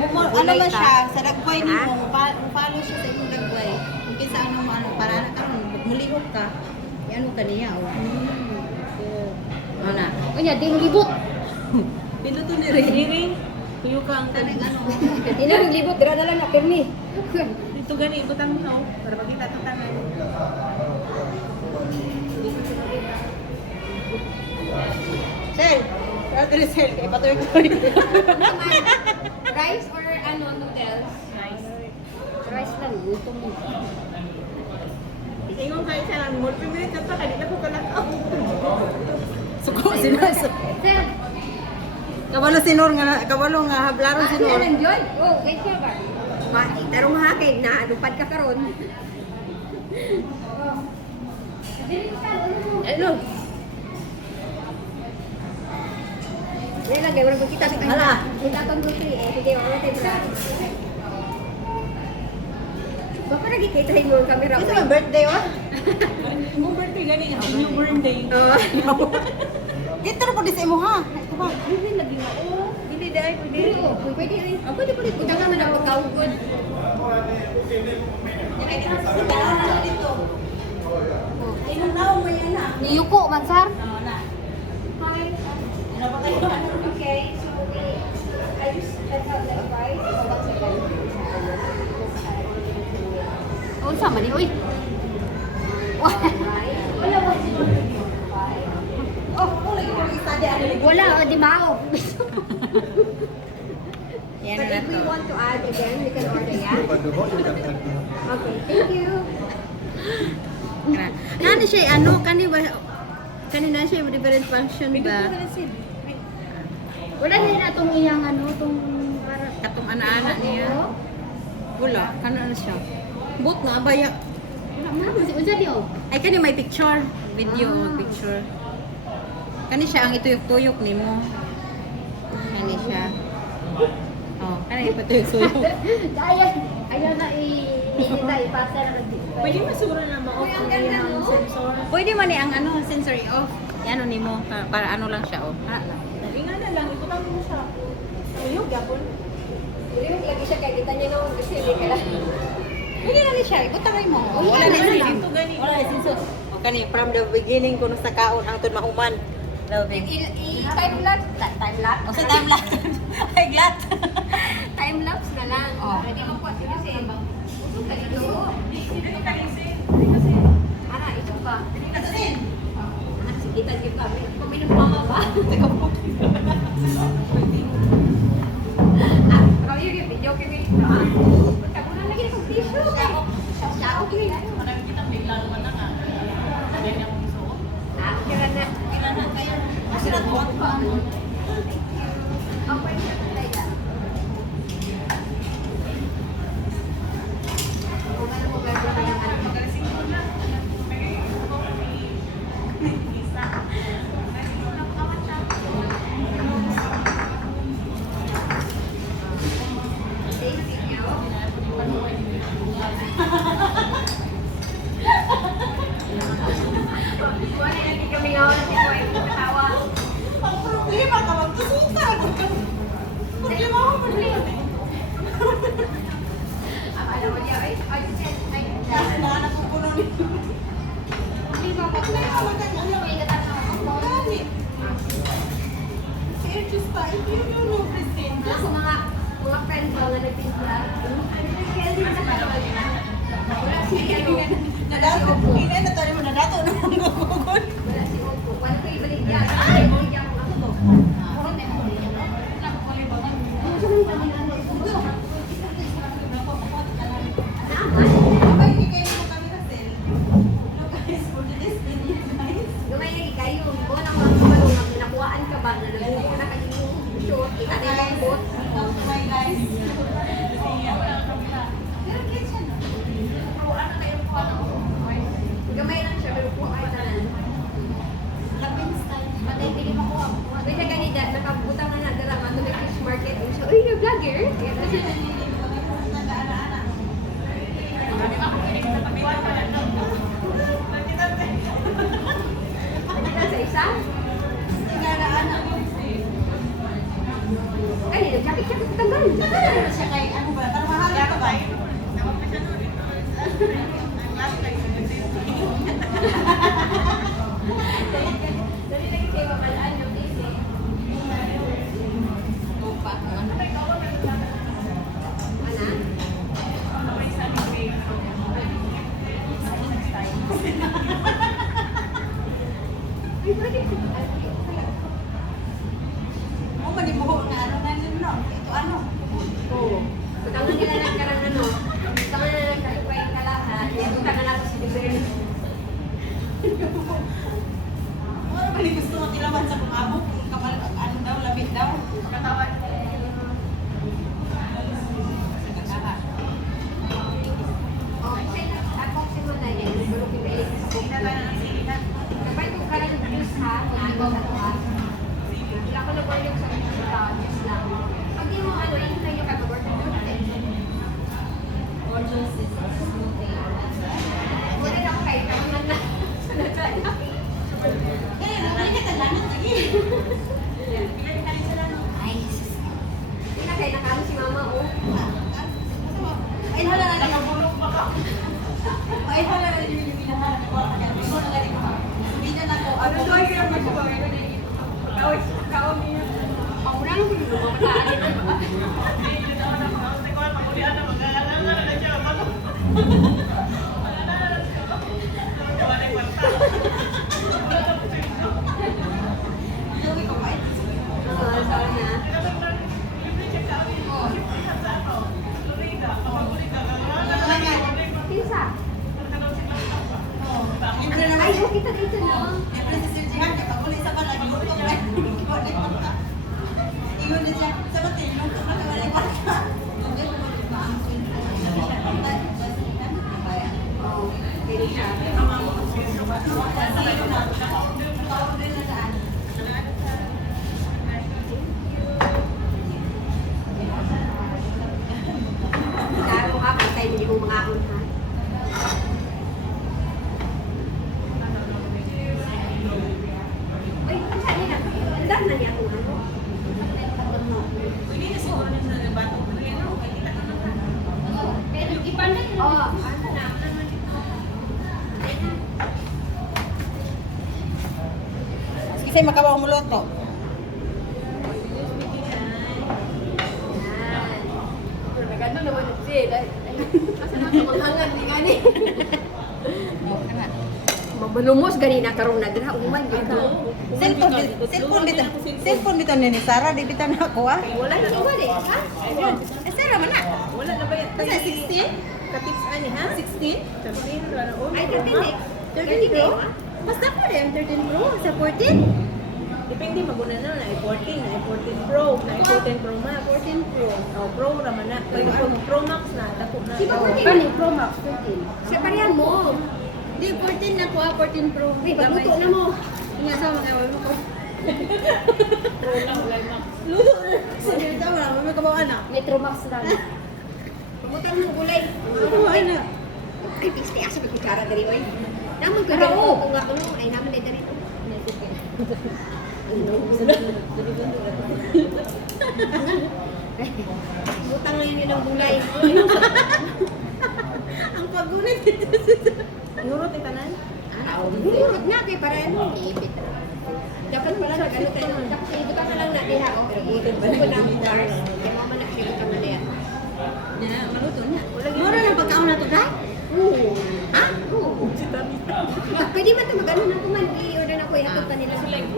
Ano ba siya? Sa dagway ni mo, follow siya sa imong dagway. Kung kinsa anong para na karon mulihok ka. Ano kaniya o. Ano na? Kanya, di libot. Pinuto ni Ring. Tuyo ka ang Kanang ano. Di na rin libot, dira na lang na pirmi. Dito gani, ibutang mo na oh. Para makita itong tanan. Sel! Ate Sel, kay patuloy ko. Rice or ano, noodles? Nice. Rice lang, gutom mo. Ingon kayo siya lang, more minutes ka pa, kanina ko kalakaw. Suko sinas. Sir, Kabalo nga hablaron ano sinor. yan yun? Oh, kay siya ba? Tarong hakig na, lupad ka karon. Ano? Yan lang, gawin mo kita sa kanya. Hala. Kita itong dutri eh. Sige, wala tayo bra. Baka nagkikita mo ang camera Ito ko. ang birthday wa? Mo birthday gani, new birthday. Dito na po di sa imo ha. Ito ba? Hindi lagi na oh. Hindi dai pwede. Pwede rin. Pwede po rin. Punta ka man ang pagkawagod. Inong naong mo yan ha. Niyuko man, sir. Oo na. Hi. Ano ba kayo? Okay, so I just check out the price. So what's it like? Oh, sama ni. Uy. Wala ba? Oh, wala yung study ano. Wala, di mao. Yan But na if we to. want to add again, we can order, yeah? Okay, thank you. Kani siya ano kani ba kanina siya different function ba? Wala na itong iyang ano, itong para... Katong ana-ana niya. Wala, ano siya. Book na ba ya? Wala mo, unsa di oh. Ay kani may picture, video picture. Kani siya ang ituyok-tuyok nimo. Kani siya. Oh, kani ipatuyok-tuyok. Ayaw na ipasa na nag Pwede masura na ma-off Uy, ang ang ganda, iyang no? sensor. Pwede man ni ang ano sensory off. Ano nimo para ano lang siya oh. Inga na lang, ibutang mo siya. Tuyo, gapon. Hindi lagi siya kaya kita niya noon kasi hindi kaya. Pwede na ni siya, ibutang mo. Oh, Wala yan, na yan. siya. Dito gani. Wala na siya. O kani from the beginning kuno sa kaon hangtod mahuman. Loving. Time lapse. Time lapse. O sa time lang. Ay glat. Time lapse na lang. Oh. Ready mo po kasi. Dito. Dito ka rin Ana, ito ka. Sige, tayo kami. Kuminom mama ba? Kau yung video kami. Ako na lagi ng tissue. Siya okay. Marami kitang bigla naman na nga. Yan yung gusto ko. Kira na. Kasi natuwa pa. Okay, siya na tayo. Ang problema ka magkasutan. Problema ko man yan. Kasi naanak ko kuno ni. Sir, just five. You don't know Christine. Mga friends ko na nagtimpla. Healthy na kayo. Wala si ano. Nadato. Hindi na tayo mo nadato na mong gugugod. Wala si Opo. Wala ko ibalik yan. Ay! Ibalik yan kung ano to. Murot na yung Abay, bigay mo kami na sel. Hello guys, for today's video guys. Gamay lagi kayo. Kung ang mga kamalungan, nakuhaan ka ba na nagbuko na kayo shoot, kita na yung boot. Welcome to my guys. Gamay lang siya, pero po ay tanan. Patay, mo ko. Wait na ganida, nakabutang na na, dara, matulog fish market. So, uy, na vlogger. Nakita sa isa? Ay, nag-jacket siya Tagal. Siya kay, ano ba, para mahalap ka ba? Dali lagi kayo mapalaan yung easy. Opa. Ano? Ay, bakit? Mo manibuho na ano na yun, no? Ito ano? Oo. Tangan nila lang ka ng ano. Tangan nila lang ka pa yung kalahat. Yan, tangan natin si Bibir. Ano ba ni gusto mo tilawan sa kumabok? Kamal, ano daw, labit daw? Katawan. Sa kakaha. Oh, kasi ako si Mona yan. Pero pinili sa Sige na tayo ng sige na. kapag kung ka ng juice ha, kung ano sa tuwa. Wala ko na-burn sa juice lang. Pag di mo ano, yun na yung kag-burn mo. Gorgeous is smoothie. Wala na ako kayo. Tangan na. Kaya na, kaya ka talanan. Sige. Bigyan ka rin sila, no? Nice. Hindi na kayo nakano si mama, oh. Ay, wala na nakabulok pa ka. Ay, wala na yung hinahanap ko. Ikaw na galing ko. Hindi na ako. Ano to ay kaya mas ko? Kaon niya. Ako na lang kung lumamataan nila. Oo, sorry na. Pisa. Ay, oh, kita dito, no? Oo, pwede siya. Karo ka, pantay mo yung mga akon, ha? Ay, pantay nila. Andar na niya kung ano. Pero ipandar nila. Oo, ano na. Isa'y makabaw mo loto. Nagano naman ito siya. Asa na ito manghangan ni gani. Mabalumos gani na karon na dira uman dito. Cellphone bito ni Sarah, di bita na ako ah. Wala na uwan eh. Ha? Eh, Sarah man na. Wala na ba yan? Kasi 16? Katips ani ha? 16? 13 wala na Ay, 13 eh. 13 Pro? Basta po rin, 13 Pro sa 14? Depende maguna na na 14, na 14 Pro, na 14 Pro Max. 14 Pro. Oh, Pro raman na. Kaya kung Pro Max na, dako na. Di ba Oh, 14? kani Pro Max 13. Sa parihan mo. Di 14 na ko 14 Pro. Ay, magluto na mo. Nga sa mga ewan mo ko. Pro lang, wala Max. Luto na. Sige, tama na. May kabaw anak. Metro Max lang. Pagmutan mo gulay. Kabaw anak. Ay, piste asa may kutsara diri oy. Naman ko Pero, dito oh. kung ako ay naman dito dito. Butang na yun ng gulay. Ang pagunit dito. Nurot itanan? Gulurot na kay para ano. Ipit. Dapat pala nag-ano tayo. Dapat ibutan na lang na diha. O, pero ibutan na ang cars. Kaya mama na kasi ibutan na diha. Yan, maluto niya. Mura na pagkaon na to, ha? Oo. Ha? Oo. Pwede man ito mag-ano na kuman. I-order na ko. Ihatod pa nila sa live.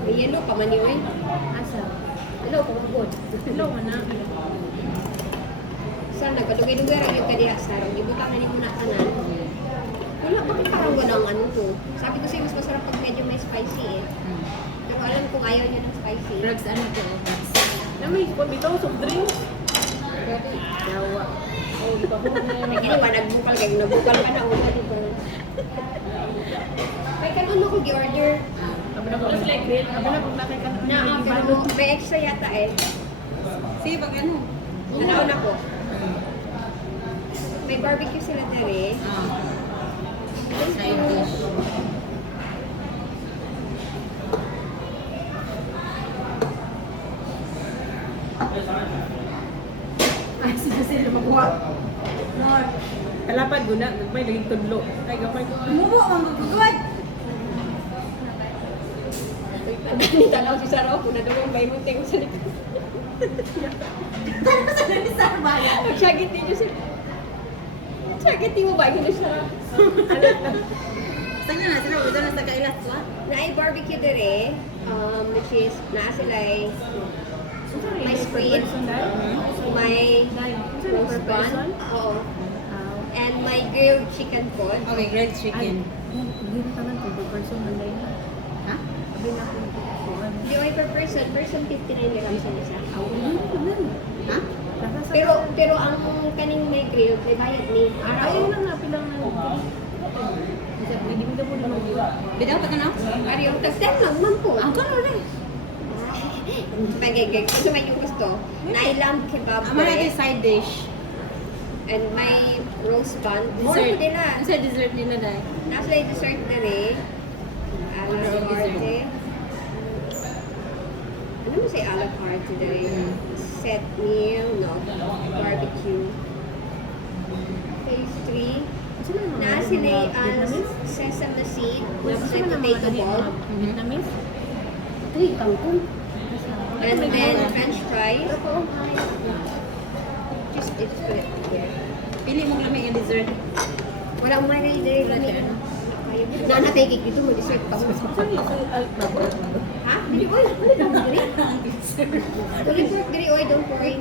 May yellow pa man yun. Asa? Hello, pamagod. Hello, mana. Saan nagpadugay-dugay rin yung kadiya sa ibutan na ni muna tanan. Wala, bakit parang ganang ano to? Sabi ko sa'yo, mas masarap pag medyo may spicy eh. Pero alam kong ayaw niya ng spicy. Drugs ano to? Namay, kung bitaw, soft drinks. Pwede. Yawa. Oh, ipabot na Ay, yun. ginawa, nagbukal kayo. Nagbukal ka na. Una, di ba? May kanon ako gi-order. Sabi na ko, let's like it. Sabi na kung nakay ka Na, pero may extra yata eh. Sige, pag ano? Nanaon ako. May barbecue sila dere. Side dish. Ay, si Giselle na magkuha. Lord. Kalapad guna, may laging tudlo. Ay, gamay ko. Umubo, ang gugugod. Dani tanaw si Sarah kung nadungong bay mo tingog sa likod. Ano sa nani sa bayan? Magsagit din siya. Sagit mo ba yun siya? Saan na sila? Ito na sa kailas ba? Na ay barbecue dire, which is na sila ay may squid, may roast bun, oo, and may grilled chicken pot. Okay, grilled chicken. Hindi na tanan ko, per person man na yun. Ha? Sabi na ko kuhan. Di ay per person 59 dirhams ang isa. Ha? Pero ang kaning may grilled, may bayad ni Ayaw araw. lang na pilang na. Hindi mo na po naman yun. Bidaw pa ka na? Ariyo, tagdan lang man po. Ang kano rin. Pagigig. Gusto may yung gusto. Nailam kebab Ama natin side dish. and may roast bun. More Dessert. po nila. Ano sa dessert nila dahil? Nasa yung dessert na rin. A la Ano ang carte. dessert? Ano mo say a la carte na rin? Set meal, no? Barbecue. Phase 3. Na sila sesame seed with the potato ball. Vietnamese? Uy, kangkong. And then french fries. Just it's good. Yeah. Pili mong lamig ang dessert. Wala akong may nai-dare Wala kami. siya, ano? Na natay cake dito mo dessert pa. Ha? Dili oy, ano daw diri? Dili pork diri oy, don't worry.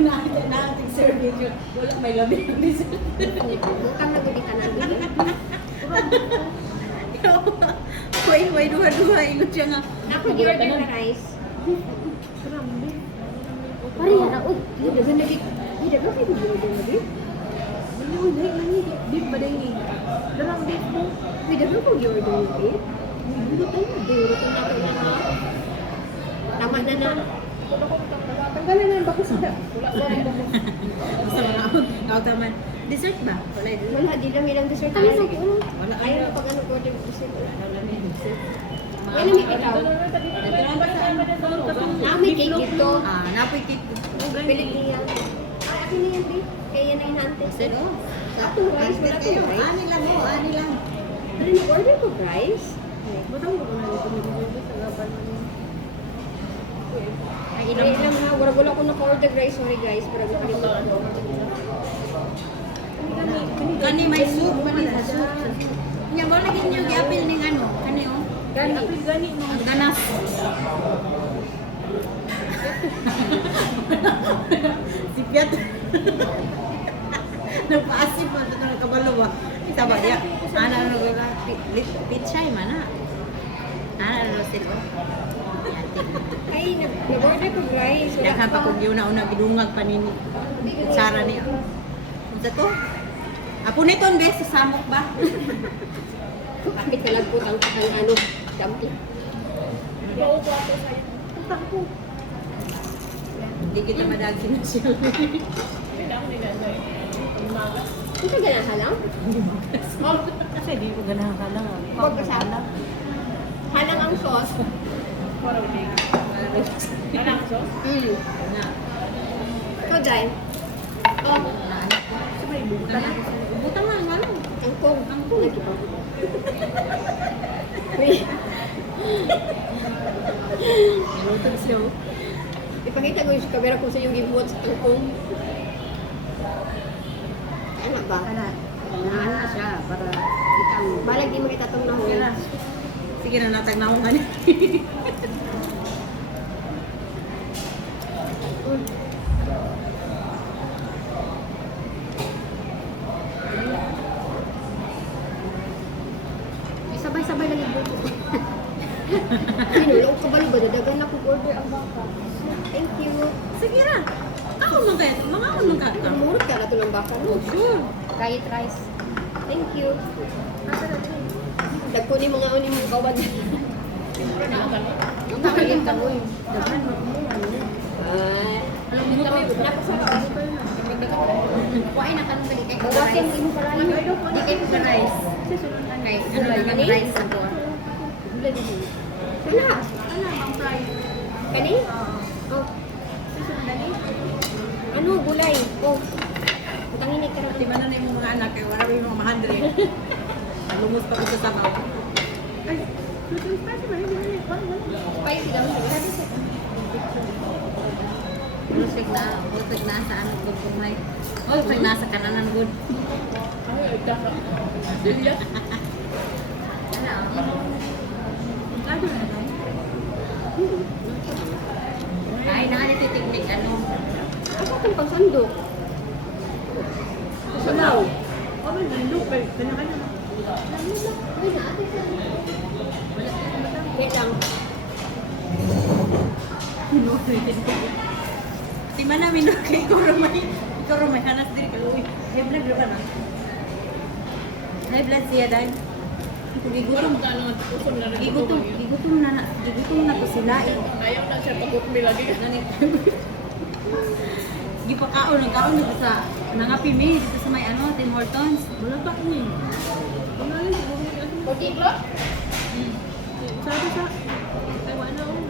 Nakating serving yun. Wala, may lamig ang dessert. Butang na gudi tanan diri. Way, duha-duha. Ingat siya nga. Ako gi-order na rice. Pare na oy, di dagan lagi. Di dagan kay gi-order na di. Beef ba din eh? Dalang beef mo. Di dagan ko gi-order na di. Di urutin na ko na. Tama na na. Tanggalan na yung bakos na. Wala ko ang bakos. Basta mga kautaman. Dessert ba? Wala yung dessert. Wala, di lang ilang dessert. Ano Ayaw sige? ko. Wala Ayaw na pag ano ko order dessert. Wala na yung dessert. Ano may ikaw? Ah, may cake dito. Ah, napoy cake. Pilit niya. Ay, akin na yan, babe. Kaya yan na yung hunted. Dessert. Ako, rice. Wala ko rice. Ani lang mo, ani lang. Ano, nag-order ko rice? Butang mo na dito. Sa gapan mo niya. Ay, Ilang lang ha. Wala ko naka-order rice. Sorry guys. Pero nakalimutan ko. Kani may soup, kani sa soup. Nya mo lagi niyo giapil ning ano, kani oh. Gani. Apil gani mo. Ang ganas. Sipiat. Nagpaasip pa ito nakabalo ba? Kita ba dia? Ana ano ba? Pichay mana? Ana ano sila? Ay, nag-order ko rice. Wala Dakan pa pa. kung yun na una bidungag pa ni Sara niya. Unsa to? Apo niton bes sa samok ba? Kapit ka lang po ang ano. Dumpling. Hindi kita madagi na siya. Ito ganahan lang? Oh, Kasi di ko ganahan ka lang. huwag kasama. Halang ang sauce. Anang sauce? Na. Ito, Day. Oh, Sabay, buta na. Butang lang ano? kangkong. Kangkong. Wait. Luto siya. Ipakita ko yung camera kung sa yung gibuhat sa kangkong. Ano ba? Naana siya para itang Balag di makita itong nahon. sige na natag na akong ano. Sabay-sabay lang yung buto. Pinulong ka ba ba? Dadagan na kong order ang baka. Thank you. Sige na. Ako nung kayo, mga ako nung kaka. Murot ka na ito ng baka. No? Sure. Kahit rice. Thank you. Nagkunin mga unin mong kawan. Yung kakalim ka mo yung dagan mo mo. Alam mo kami, napasarap. Kuhain na tanong kay kay Bawakin din pala yun. Di kay ko rice. Kay ano lang yung rice ako. Ano? Ano bang fry? Kani? Oh. Susunod dali. ano, gulay. Oh. Tangin ka Di ba na na yung mga anak, kaya wala yung mga mahandre. Lumos pa ko sa sabaw. Ay, susunod pa siya, hindi na yun. Spicy daw siya. Busig na sa ano good kumay. Busig na sa kananan good. Ay, daka. Silya. Ano? Lado na ba? Ay, nakalitiknik ano. Ako kung pagsandok. Salaw. Oh, may nandok. Kanya-kanya na. Uy, na ate sa. Wait lang. Di mana minum kay ikaw rumay hanas diri ka uy. High blood ra ba na? High blood siya dahil. Gigutom gigutom na to sila eh. Ayaw na siya pagkutmi lagi. Gipakaon ng kaon dito sa nangapimi dito sa may ano Tim Hortons. Wala pa ko eh. Wala rin. Okay ba? Sabi sa... Ay, wala ako.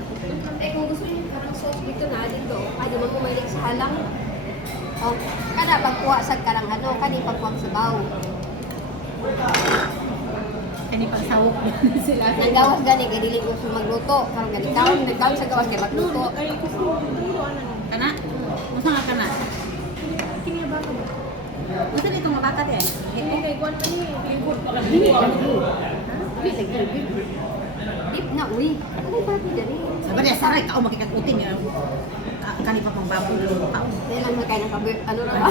Eh, kung gusto niyo parang sauce dito na, dito. Ay, di ba kumalig sa halang? Oh, kada pagkuha sa karang ano, kani pagkuha sa baw. Kani pagsawok sila. Nagawas gani, kaya dili gusto magluto. Parang gani, nagkaon sa gawas kaya magluto. Ay, kasi ano na. Kana? Musa nga kana? Kini ba ka ba? Musa dito nga bakat eh. Hindi kay Gwan pa niya. Lingkod pa lang. Dip na, uy. Ano ba ito dali? Sabi niya saray ka o makikakuting nga. Kani pa pang baboy lalo pa. Kaya lang magkain ng kabir, ano na ba?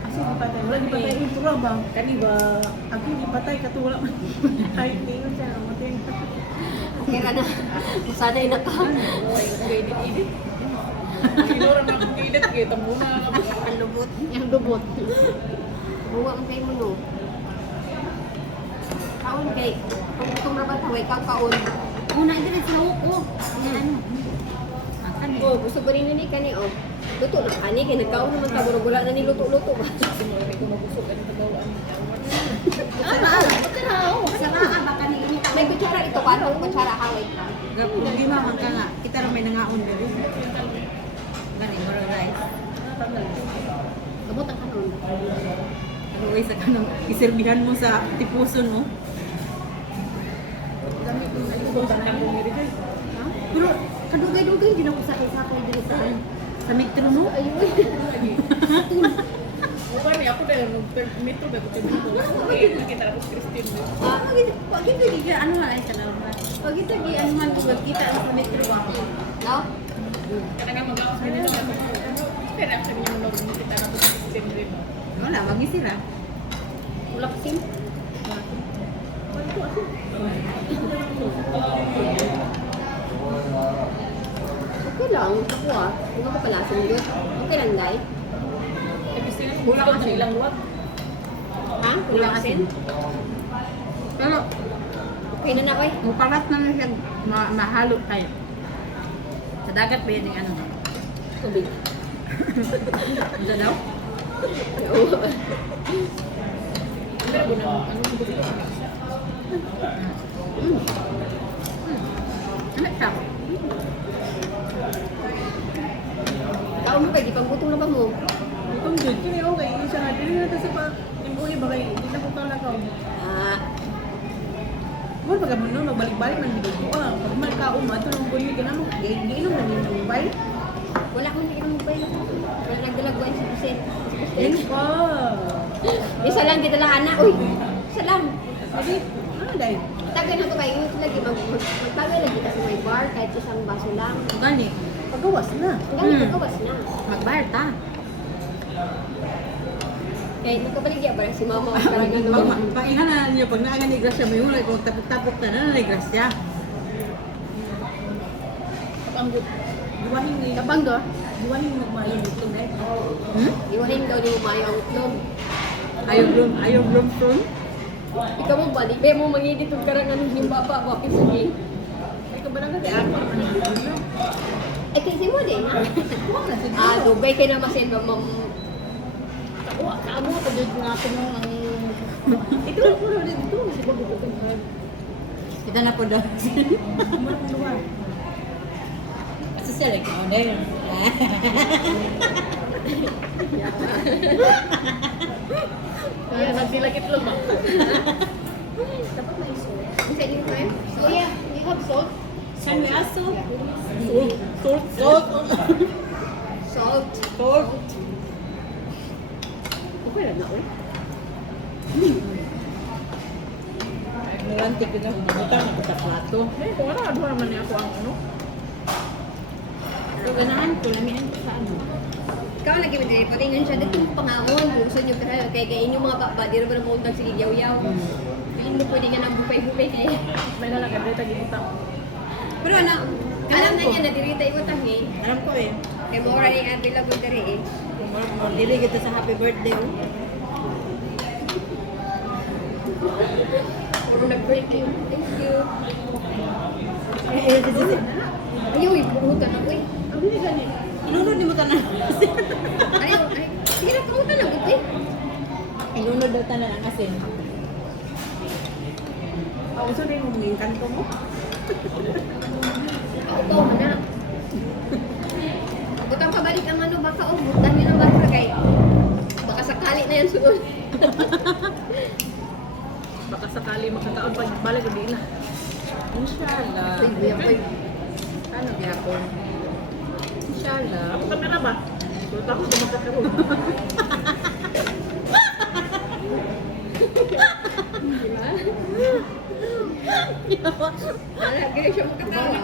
Kasi di patay. Wala di patay intro lang ba? Kani ba? Ako di patay. Katula man. Ay, hindi yun siya. Mating. Kaya na, masanay na ka. Okay, edit. Inuran na akong edit. Kita muna. Ang lubot. Yung dubot. Buwa mo kayo mo no. Kaon kay, kung itong rabat haway kang kaon. Una hindi na sinawok ko. Ano? Akan Oh, gusto ko rin ni kani oh. Luto na kani kay nagkaon naman ta wala na ni luto-luto ba. Sinuri ko mabusog. Ano pagawaan? Saraan ba kani ini May kutsara ito pa, ang kutsara haway. Gapo di man ka nga. Kita ra may nangaon diri. Gani moro rice. Gamot ang kanon. Ano way sa kanang iserbihan mo sa tipuson mo. Ha? Pero kadugay-dugay din ako sa sakay diri sa metro no. Ayun. Bukan ya, aku udah metro udah ketemu itu. Kita harus Kristin. Pag ito di ano ay sa naman. Pag ito di ano man ko kita sa metro ako. No? Kadang-kadang magawas ka din sa metro. Pero ang sabi niya menurut kita harus Kristin rin. Wala wag sila. Wala kasim. Okay lang, ako ah. Hindi ko pala sundot. Okay lang, Day. Kristin, bulan kasi ilang luwag. Ha? Wala kasim? Pero Okay na na, oy. mupalat na siya mahalo kayo. Sa dagat ba yun yung ano? Tubig. Ano daw? Oo. Pero bunang, ano yung gusto ko? Ano siya? Tao mo kay, di pang butong na ba mo? Itong jud, kini okay. Isa nga, dili na sa pa, imbuhi ba kayo? Hindi na ko kalakaw. Ah, Kung pag no, magbalik-balik man dito ko. Pag man ka ito nung bunyi ka na mo, giinom na din yung bay. wala akong nakikinig mo ba yun? Wala nagdalagwan sa percent. Yan pa. Isa lang, kita lang anak. Uy, isa lang. Sabi, ano dahil? Tagal na ito kayo. Ito lagi, magtagal lagi kita sa may bar, kahit isang baso lang. Gani. Pagawas na. Hanggang nagkawas na. Magbayar ta. Kaya nagkabaligya ba si mama? Parang ano. Pag-ihanan niyo, pag naagan ni Gracia, may hulay kung tapok-tapok na na ni Gracia. Kapanggot. Duwahin ni. Kapang do? Duwahin mo maayong ito na. Hmm? Iwahin daw ni Umayo ang utlog. Ayaw blom from? Ikaw mo ba? Di ba mo mangidit ang karangan ng baba? Bakit sige? Ay, kabalang kasi ako naman ang dito. Eh, kasi mo din, ha? Kuha na sige. Ah, dugay kayo na masin ba, ma'am? Kuha ka mo, pagod nga ako nung ang... Ito lang po na dito. Kasi pagod ko Kita na po daw. Kumarang luwa. Kasi siya like, oh, there. Kaya nagsilak itlog ba? Dapat may salt. Isa din ko eh. So yeah, you have salt? Can we ask so? Salt. Salt. Salt. Salt. Okay lang na eh. Nalantik ko na kumabutang ako sa plato. Eh, kung ano, ano naman niya ako ang ano. So, ganahan ko, laminan ko sa ano. Ikaw lagi mo din, patingan siya, dito mo pangaon, kung gusto nyo pero kaya inyong mga baba, di rin ba naman untag sige yaw-yaw. Piling mo pwede nga ng bupay-bupay kaya. May nalagad dito ginita. Pero ano, alam na niya na dirita iwatang eh. Alam ko eh. Kaya mo rin yung available na rin eh. Dili kita sa happy birthday. Oh. Puro nag-break eh. Thank you. Ayaw, ibuhutan ako eh. Ang binigan niya. Inunod ni mo tanan. Ayaw, ay, sige na kamutan na buti. Inunod daw tanan ang asin. Ang gusto na yung kanto mo. Paupaw mo na. Butang pabalik ang ano, baka butan nyo ng baka kay. Baka sakali na yan suon. Baka sakali makataon pag balik ko din na. Inshallah. Sige, ako Ano gyapon? Inshallah. Ako kamera ba? Pero ako tumakat ako. Wala, ganyan siya makatawa.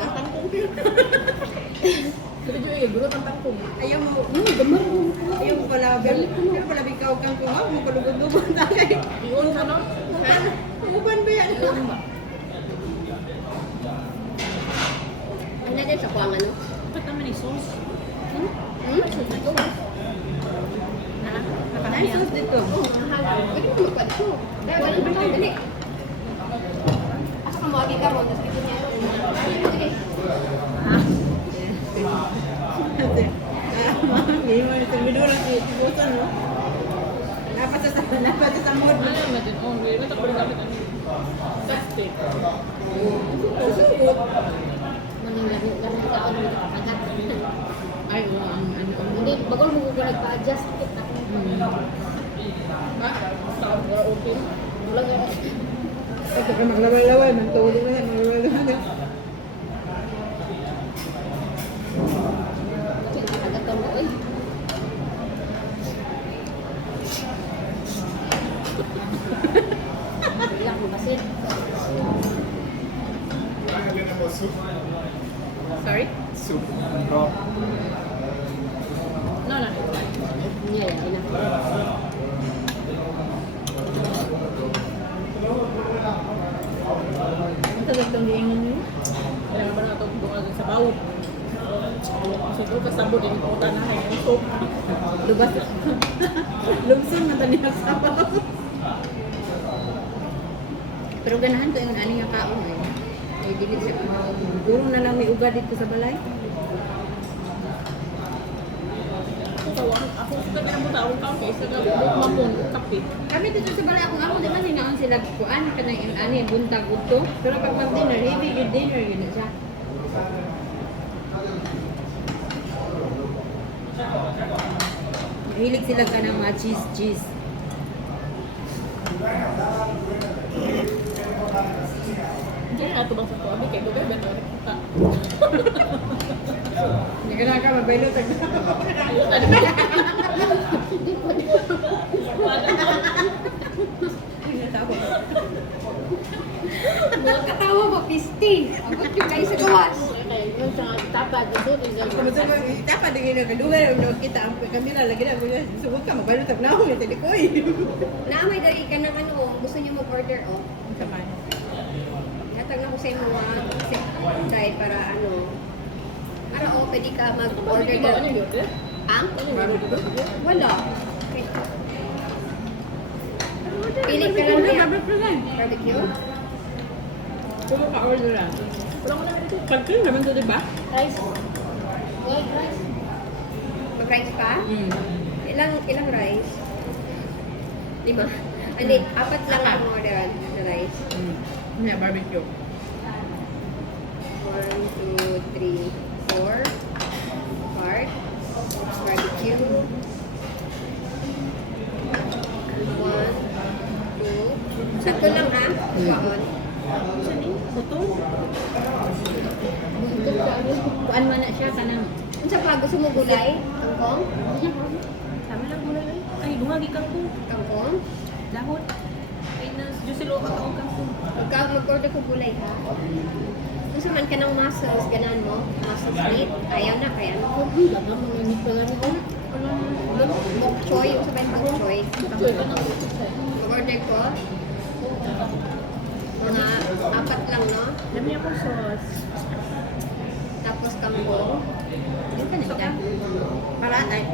Pero yung igulot ang tangkong. Ayaw mo. Gamar mo. Ayaw mo pala. Pero pala bikaw kang kumaw mo kalugod-lugod na kay. Iyon ka no? Ha? Uban ba yan? Iyon ba? Ano dyan sa kuwang ano? Ba't naman yung sauce? Hmm? Ito ba? Nice sauce dito. Oo, mahal. Pwede mo magpad ko. Dahil wala naman tayo, dali. Asa ka mawagi ka mo, tapos ito niya. Sige. Kasi, mami, mo ito midura si Busan mo. Napasa sa mood. Ano naman din? Oh, really? Ito ko rin gamit ano? Plastic. Sugot. Maning lagi ka na kaon mo kapagat. Ay, oo, ang ano. Hindi, bagol mo ko nagpa-adjust kita. Ha? Saan ko open? Wala nga. Ito ka maglaway-laway. Nagtulog na yan. Maglaway-laway. Kapagat ka mo, oy. Bilang mo kasi. Sorry? Soup. Raw. No, no. Niya, ina. Ang sarap itong hiingon niyo. Kailangan ba na ito bunga sa bawod? So, ito kasabot din ko na yung soup. Lubas. Lubson na tani ang sabaw. Pero ganahan ko yung ani nga kaon eh. Ay, dili siya kumaw. Guro na lang may uga dito sa balay. Ako sa kanya mo tawag ka, okay? Sa mapon, kape. Kami dito sa balay akong amo, di ba hinaon sila kuan ka na yung ani, buntag uto. Pero pag mag-dinner, heavy yung dinner yun na siya. Mahilig sila ka ng mga cheese. Hindi na ito bang sa tuwa, kay Bebe, beto rin kita. Hindi ka na ka, mabaylo tag Ayun, ano ba? Mga katawa mo, pisti. Abot yung kayo sa gawas. Yung sa tapad, ito, Dapat din nga kadungan yung kita ang kamera lagi na mo subok ka mabaylo tag na ako tadi ko eh. Naamay dali ka ng ano, gusto niyo mag-order, oh. Kamay. Hatag na ko sa inyo mga dahil para ano. Para oh, pwede ka mag-order Ano na. yun? Ang? Wala. Pili ka lang niya. Barbecue? Kung ka-order lang. Wala ko naman ito. Pagkin naman ito, diba? Rice. White rice. Mag-rice pa? Ilang rice? 5? Hindi, 4 lang ang orderan na rice. Yeah, barbecue. 1, 2, 3, 4. na siya ka nang. Unsa pa gusto mo gulay? Kangkong? Sabi lang muna yun. Ay, bungagi kang po. Kangkong? Dahon. Ay, Jusilo ka kang po. Mag-order ko gulay ha. Gusto man ka ng mussels, ganan mo? Mussels meat? Ayaw na, kaya ano ko? Bok choy, yung sabihin bok choy. Mag-order ko. Mga 4 lang, no? Dami ako sauce. Tapos kangkong. Yung ka na para tayo.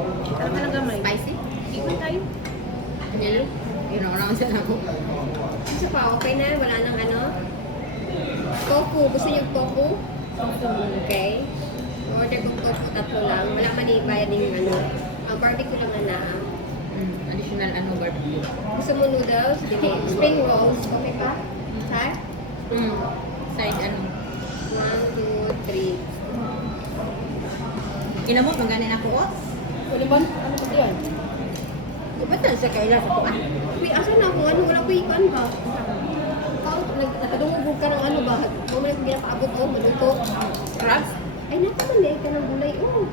Ano ka lang gamay? Spicy? Ikot tayo. Hindi. Ginawala siya na ako. Gusto pa, okay na? Wala nang ano? Tofu. Gusto niyo tofu? Okay. Order ko tofu 3 lang. Wala man i-bayad yung ano. Ang barbecue lang na. Additional ano barbecue. Gusto mo noodles? Sige. Spring rolls. Okay pa? Sa? Side ano. 1, 2, 3. Kinamot mo ganin ako oh. Pwede ba? Ano ko yan? Ba't na siya kaila sa kuha? Uy, asan na ako? Ano? Wala ko ikan ba? Ikaw, nakadungugog ka ng ano ba? Kung may ginapaabot ko, maluto. Crabs? Ay, nakamali ka ng gulay. Oh.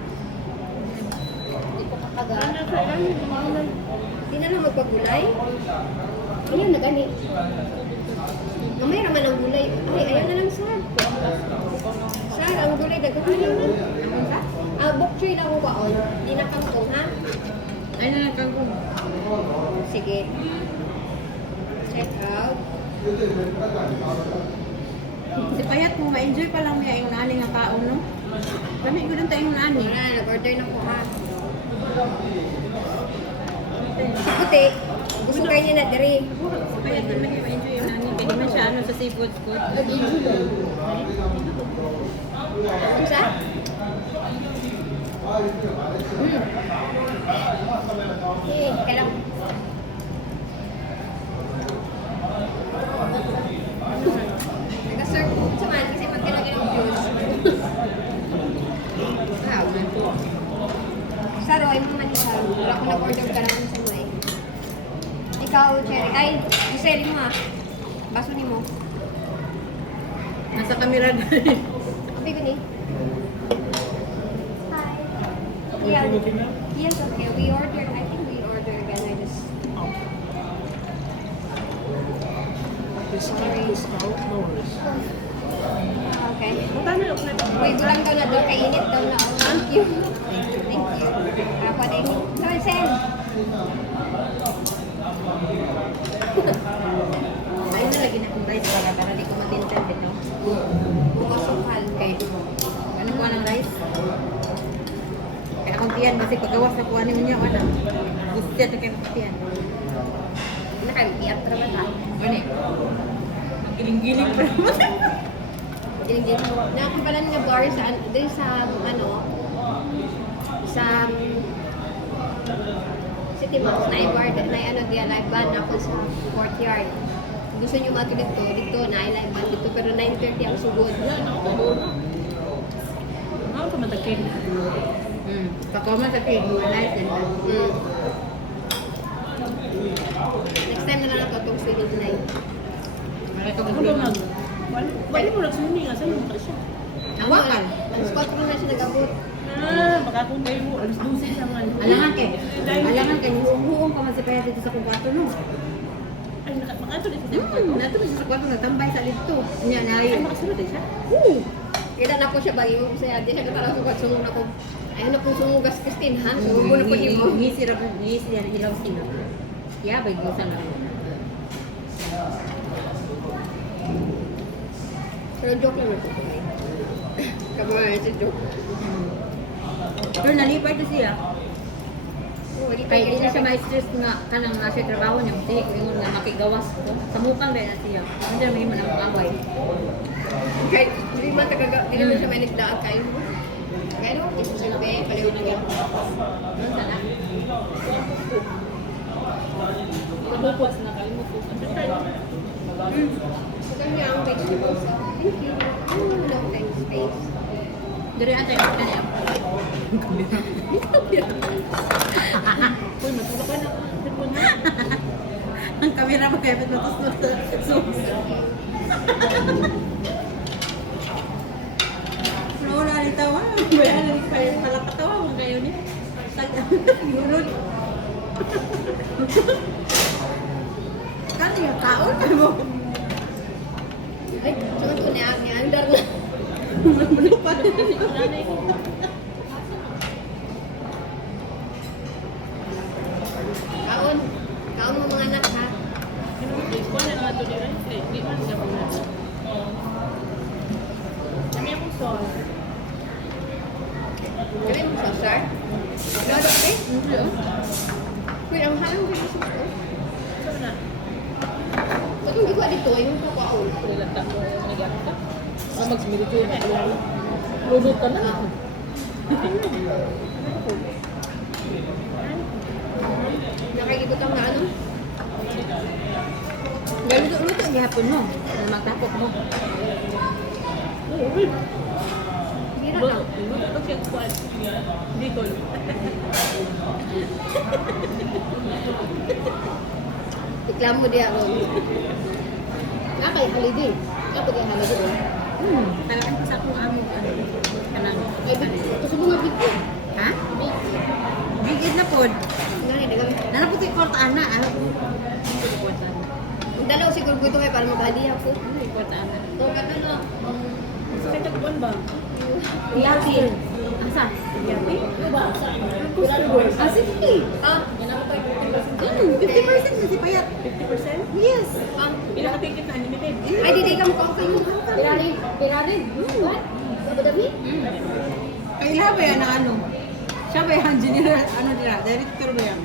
Hindi ko kakaga. Ano sa yan? Hindi na lang magpagulay. Ayan, nagani. Mamaya naman ang gulay. Ay, ayan na lang, Sar. Sar, ang gulay, dagdagan na lang. Bok choy lang ko baon. Hindi na kangkong, ha? Ay na kangkong. Sige. Check out. Si Payat mo, ma-enjoy pa lang niya yung nani nga kaon, no? Kami ko din tayong nani. Wala, nag-order na ko, ha? Sa puti, gusto kayo niya na diri. Si Payat din man ma-enjoy yung nani. Pwede man siya ano sa seafood food. Isa? Okay, kailang. Nag-serve sa man kasi magkalagay ng juice. Wow. Sa Roy, mo man isa. Wala ko nag-order ka lang sa Roy. Ikaw, Cherry. Ay, Giselle mo ha. Baso ni mo. Nasa kamera na. Abi ko ni. Hi. Yeah. Yes, okay. We ordered, I think we ordered and I just... Sorry. Okay. Magkano lang na ito? Uy, gulang daw na daw. Kainit daw na. Oh, thank you. Thank you. Ako din. So, Sen. Ay na lagi na akong rice para di ko matintan dito. Bumasukal. Okay. Ano ko ng rice? Kaya akong tiyan kasi paggawas na kuha niyo niya, wala. Gusto na kayo tiyan. Nakalipiat naman ha. Ano giling-giling pa naman. Giling-giling. Nakapalan nga bar sa, doon sa, ano, sa City Max, na bar, na ano diya, live band ako sa courtyard. Gusto nyo mato dito, na live band dito, pero 9:30 ang sugod. Ano ka matagkin? Pakoma sa pig, nice din. Next time na lang ako itong swimming tonight. Ako ba mag... Wala mo nagsumi nga, saan mo ka siya? Nawakan. Ang spot ko na siya nag-abot. Baka kung kayo mo, alas 12 siya man. Alangan kay huong pa man si Paya dito sa kumpato no. Ay, makato dito. Nato siya sa kumpato natambay sa lito. Nya na Ay, ay. makasunod din siya. Kaya na ko siya ba yung saya, di siya katalaw ko sungong na ko. Ayaw na po sumugas Christine ha, sungong mo na po niyo mo. Ngisi ra ngisi yan ilaw sino. Ya bay gusa na. Pero joke lang ito. Kamu nga ito joke. Pero nalipay to siya. Oh, di pa Kaya di na siya siya ma-stress nga kanang nasa trabaho niya. Hindi ko yung nga makigawas ko. Samupang rin na siya. Hindi na may manang away. kahit hindi man tagaga, hindi naman siya may nagdaan kayo. Kaya no, isusulbe, paliw na yan. Doon sana. Nabukos na kalimot ko. Maganda ang vegetables. Thank you. No, thanks, space. Dari ate ang kanya. Uy, matulog ka na. Cellphone mo. Ang kamera mo kaya natus so. Lola tawa. Bayaran pala patawa mo kayo ni. Gurod. Kan yung kaon mo. Ay, saan ito niya? Niandar na. Lupa. Kaon. Kaon mo mga anak ha. Kami mo sa sir? Lalo eh? Wait, ang halang ko yung suko. Ba't hindi ko dito? Yung kapaon. Lulot ka na. Nakikibot ang na ano? Luto gihapon mo. Magtapok mo. Bira na. Tiklam mo diya ako. Napay holiday. Kapag yung holiday. Talagang sa kung amo kanang. Ay, gusto mo nga bigyan. Ha? Bigid na pod. Ngani, dagang. Nanaputi kwartaan na. Ano? Ang dalaw siguro ko ito kayo para maghali ako. Kwartaan na. So, kata na. Yati. Asa? Ah, sige. Ah, 50% na si Payat. 50%? Yes. ah. Pinakatikit na unlimited. Ay, di ka mo kayo. Pirarin. Pirarin. What? Sabadami? Kaila ba yan ang ano? Siya ba yung general, ano nila? Director ba yan?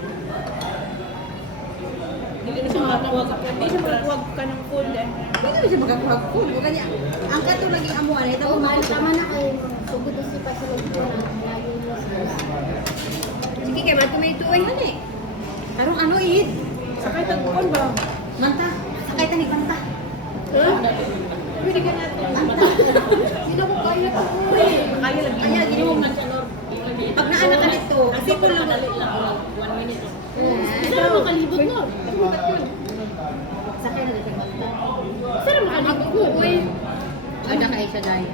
Hindi na siya makakuwag. Hindi siya makakuwag ka ng food eh. Pwede ba siya magkakuhag-kuhag? Huwag niya. Ang kato laging amuan. Ito Oo, mahal tama na kayo. Sugod si pa sa lagpuan. Lagi mo sa sige, kaya matumay ito ay hani. Karong ano ihid? Sakay tagpuan ba? Manta. Sakay tanig manta. Pwede ka na ito. Manta. Sino ko kaya ito? Kaya lagi. Kaya gini mo pag naanak ka nito, kasi ko lang. Saan makalibot no? Sakay na dito manta. Saan makalibot mo? Uy. Ay, nakaay siya dahil.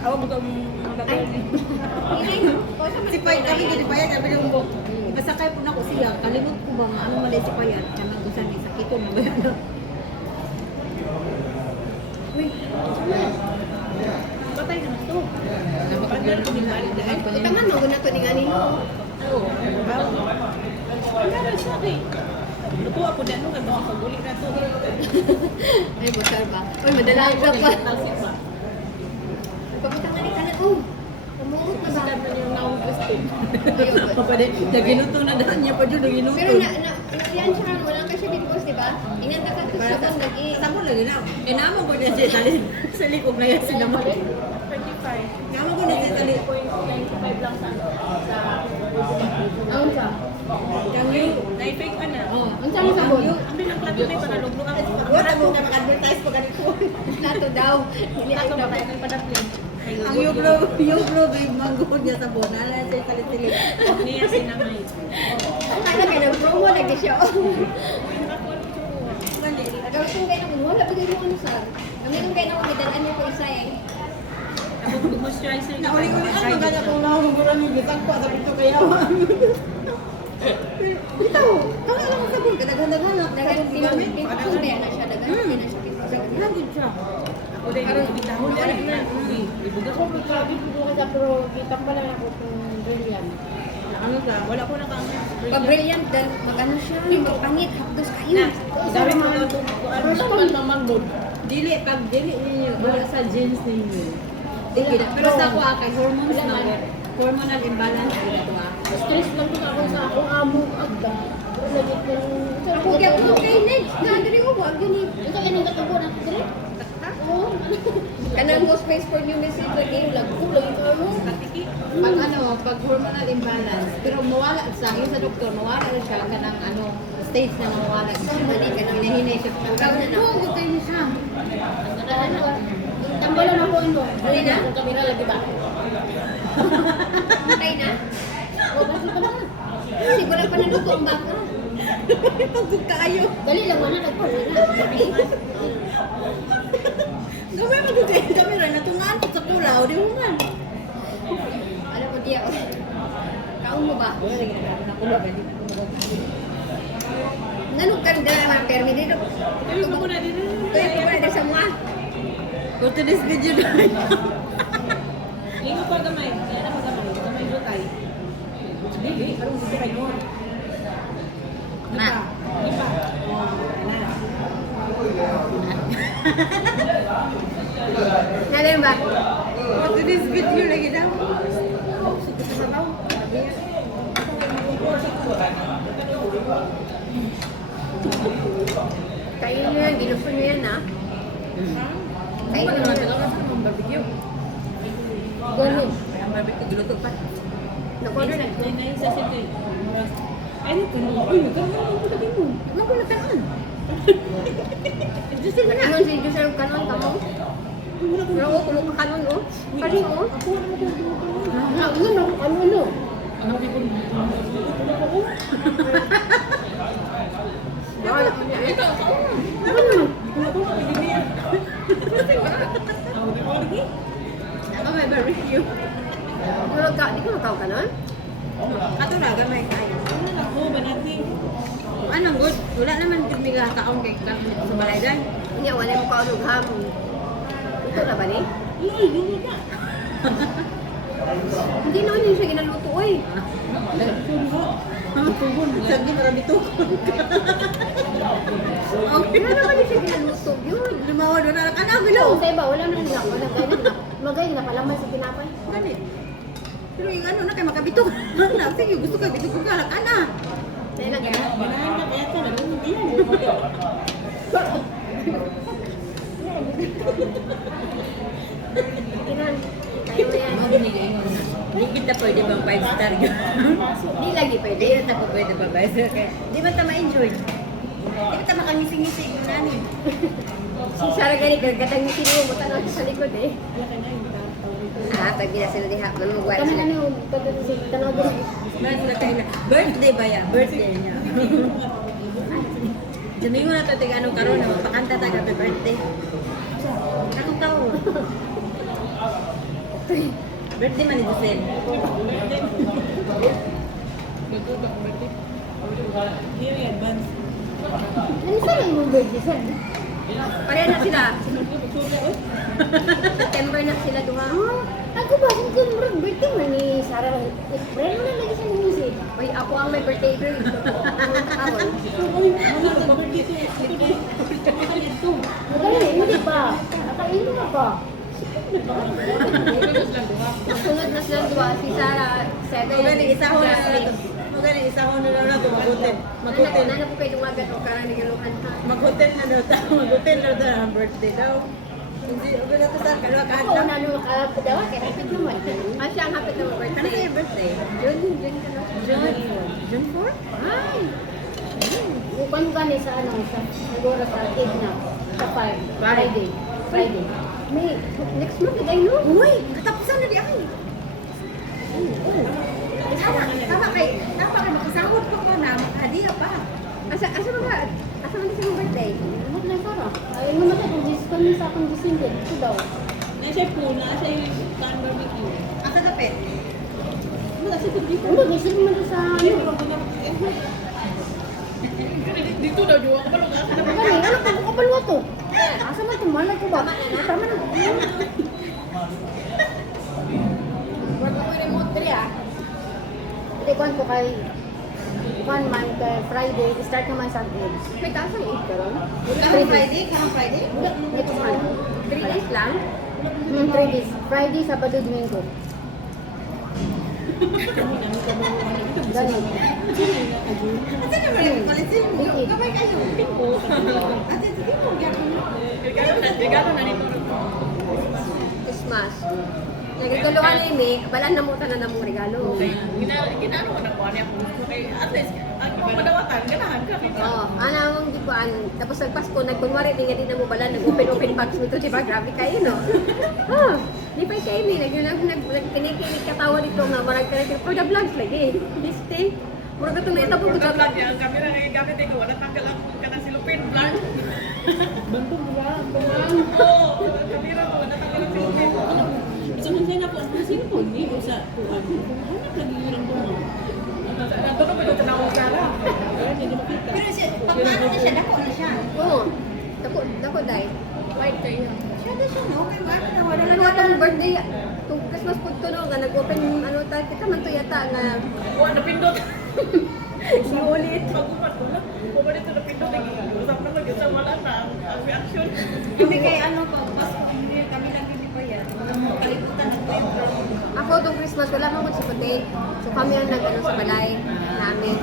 Awag mo itong magagawin. Si Payat, kami gini Payat, sabi niyo mo, ipasakay po na ko siya, kalimot ko ba nga, ano mali si Payat, kanang gusan ni sakito na ba yan? Patay na ito. Napakagyan ko nila. Utaman mo na ito ni ganino. Oo. Ano siya eh. Lupo ako na ano, kasi pag-uli na ito. Ay, bosar ba? Uy, madala ka pa. Talsik ba? Pagkita nga ni kanan. Oh, kamuot na ba? Sikat na yung naong Christine. Ayun. Papade, naginuto na daan niya pa dyan, naginuto. Pero yan siya, wala ka siya bigos, di ba? Ingat ka ka Para sa sa lagi. Tamo lagi na. Inamo ko niya siya talin. Sa likod na yan sinama. 35. Inamo ko niya siya talin. 0.95 lang sa Aun ka? Kami. na-fake ka na. Oh, Ang saan sa bon? Ang pinagplato may panaluglo ka. wala mo na mag-advertise pa ganito. Nato daw. Hindi ay Ako daw. ba tayo ng padaplin? Ang yuglo, babe, manggod niya sa bona. Ala siya talit-tilit. Niya sinamay. Kaya kaya nag-promo lagi siya. Mali. Gawin kong kaya naman, wala bigay mo ano sir. Kami kong kaya naman, dalaan niyo ko isa eh. Ako mag-moisturizer ka. Nauli-uli ang magana kung nahuguran mo gitang ko. Sabi ito kaya. Ito, kung alam mo sa bon, kadaghan-daghan. Dagan pinapasude na siya, dagan na siya pinapasude. Nandun siya. Ako din, bitahon na rin na. Ibugas mo. Pero kita pa lang ako kung brilliant. Ano ka? Wala ko na kang Pag-brilliant, dahil mag-ano siya, magpangit, hapdos kayo. Dami mo na ito. First of all naman doon. Dili, pag dili ninyo, wala sa genes ninyo. Dili na. Pero sa ako kay hormones na hormonal imbalance dito Stress lang ko ako sa akong amo agda. Lagit ng ako kaya ko kay next na diri ko wag gani. Ito kanang katubo na diri. Oo. Kanang mo space for new message lagi lagi ka mo. pag ano, pag hormonal imbalance, pero mawala sa sa doktor, mawala na siya kanang ano, stage na mawala siya. Mali ka nang hinahinay siya. Ikaw na na. Oo, gutay niya siya. Tambalan ako ino. Dali na. Kung kamera lagi ba? Patay na. O basta ka na. Kasi wala pa naluto ang baka. Pagod kaayo. Dali lang wala nagpapay na. Gamay mo gutay ang kamera, natungaan ko sa kulaw, di mo man. Yeah. Kaon mo ba? Wala lagi na ako ba hindi. Nanong ka na mga permi dito. Tayo ko muna din. Kaya ko ba na sa mga? Go to this video na. Ingo pa gamay. Kaya na gamay. Gamay do tay. Dili, parang gusto kay mo. Na. Ipa. Oh, na. Nalan ba? Go to this video lagi daw. Kayo nyo yan, ginusto nyo yan ha? Kayo nyo yan. Ang barbecue. Gono. Ang barbecue giluto pa. Nakorder na. Nay sa city. Ay, ko no. Uy, nagkaroon ko din mo. Magulo ka nun. Justin na kanon si Justin kanon kamo. Pero ako kulo ka kanon oh. Kasi oh. Ako na mo ko. Ano? Ano di ko. Wala ko niya. Ito, ako. Ako may barbecue. Di ko nakaw kanon? Ato na, gamay kayo. Ako ba natin? Anong good? Wala naman kami kaon kay kami sa Malaydan. Hindi, wala mo kaulog ha. Ito na ba ni? Uy, dili ka. Hindi naman yun siya ginaluto oy. Sabi marami tukon. Hindi naman yun siya ginaluto yun. Lumawa doon na ano Ano? bilo. Sa iba, wala na nila. Wala gaya na. Magay na palaman sa tinapay. Gani. Pero yung ano na kay makabitok. Na sige gusto ka bitok ko kalak ana. Kaya lang gaya. Ganahan ka kaya ka na. Hindi. Kinan. Tayo mo yan. Mo binigay mo na. Di kita pwede bang 5 star yun. Di lagi pwede. Di na po pwede ba 5 star kaya. Di ba ta ma-enjoy? Di ba ta makangising-ngising mo nani? Si Sarah gani, gagatang ni sino mo tanong sa likod eh. Ah, pag bila sila diha, mamugway Kami sila. na yung tanaw din. Birthday ba ya? Birthday niya. Domingo na to tiga anong karon na magpakanta ta happy birthday. Ako tao. Birthday man ni Giselle. Here in advance. Ano sa yung birthday sir? Pareha na sila. September na sila duha. Ako ba kung birthday mo ni Sarah April na lagi sa music. Uy, ako ang may birthday girl. Ako. Madali, hindi pa. Nakain mo pa. Sunod na sila duha. Si Sarah, 7. Mo gani isa ko na to. Mo gani isa ko na to magutin. Magutin. Ano po pwede umagat o karang nigaluhan ha? Magutin na daw ta. Magutin na daw ang birthday daw. Hindi ugo na to sa kalwa ka Ako na nung makapadawa kaya hapit naman. Ah, siya ang happy na Ano birthday. sa birthday? June ka na. June 4? Ay! Bukan gani sa ano, sa siguro sa 8 na. Sa 5. Friday. Friday. May, next month, ay no? Uy, katapusan na di ay. Tama kay makasahod pa pa na hadiah pa. Asa ba? Asa man sa birthday? Ano na Sarah? Ay, naman sa kung kami sa akong December. Ito daw. Na siya po, na siya yung tan barbecue. Asa kape? Ano kasi dito? Ano, gising mo na sa ano? Dito daw yung ako balong ako. Gani, ano ka ko kapalwa to? Asa man tumalag ko ba? Tama na. Work ako yung remote dali ah. Hindi ko ko kay one man kay Friday, start naman sa 8. May taas ang 8 karon. Karong Friday? Next month. 3 days lang. 3 days. Friday, Sabado, Domingo. Gani. Asa naman yung palisin mo? Wait. Kamay kayo. Ate, sige mo. Regalo na nito. Christmas. Nagregalohan ni Amy, balan na mo tanan na mong regalo. Ginano ko na po ano ako. Kay at least ang papadawatan ganahan ka. Oo, anang gikuan. Tapos nagpasko, nagkunwari din nga din na mo balan, nag-open box mo to, di ba? Grabe kayo, no? Oh, di pa kay Amy, nagkinikinig katawa dito nga, marag ka rin for the vlogs lagi. Liste. Murag ka itong naitapog ko sa vlog. Ang camera nga gamit ko wala tanggal ang kana silupin vlog. Bantong ba? Oo, camera ko wala tanggal ang silupin. So ano siya na po, ang simple, hindi mo sa tuwan. Hanap lagi yun ang tuwan. Ito na ba ito na akong sara? Kaya hindi makita. Pero siya, pagkano na siya, dako na siya. Oo. Dako dai. White kayo. Siya na siya, no? Kaya wala na, wala Ano na. atong birthday? Itong Christmas food to no, nga nag-open ano tayo. Kita man to yata nga. Wala, napindot. Ulit. Pag-upat ko na. Kung dito napindot, nag-iusap na mag sa wala na ang reaction. Kami kay ano pa, Pasko, hindi kami lang din pa yan. Kalibutan na po yung Ako itong Christmas, wala man ko si Puti. So kami ang nag-ano sa balay namin.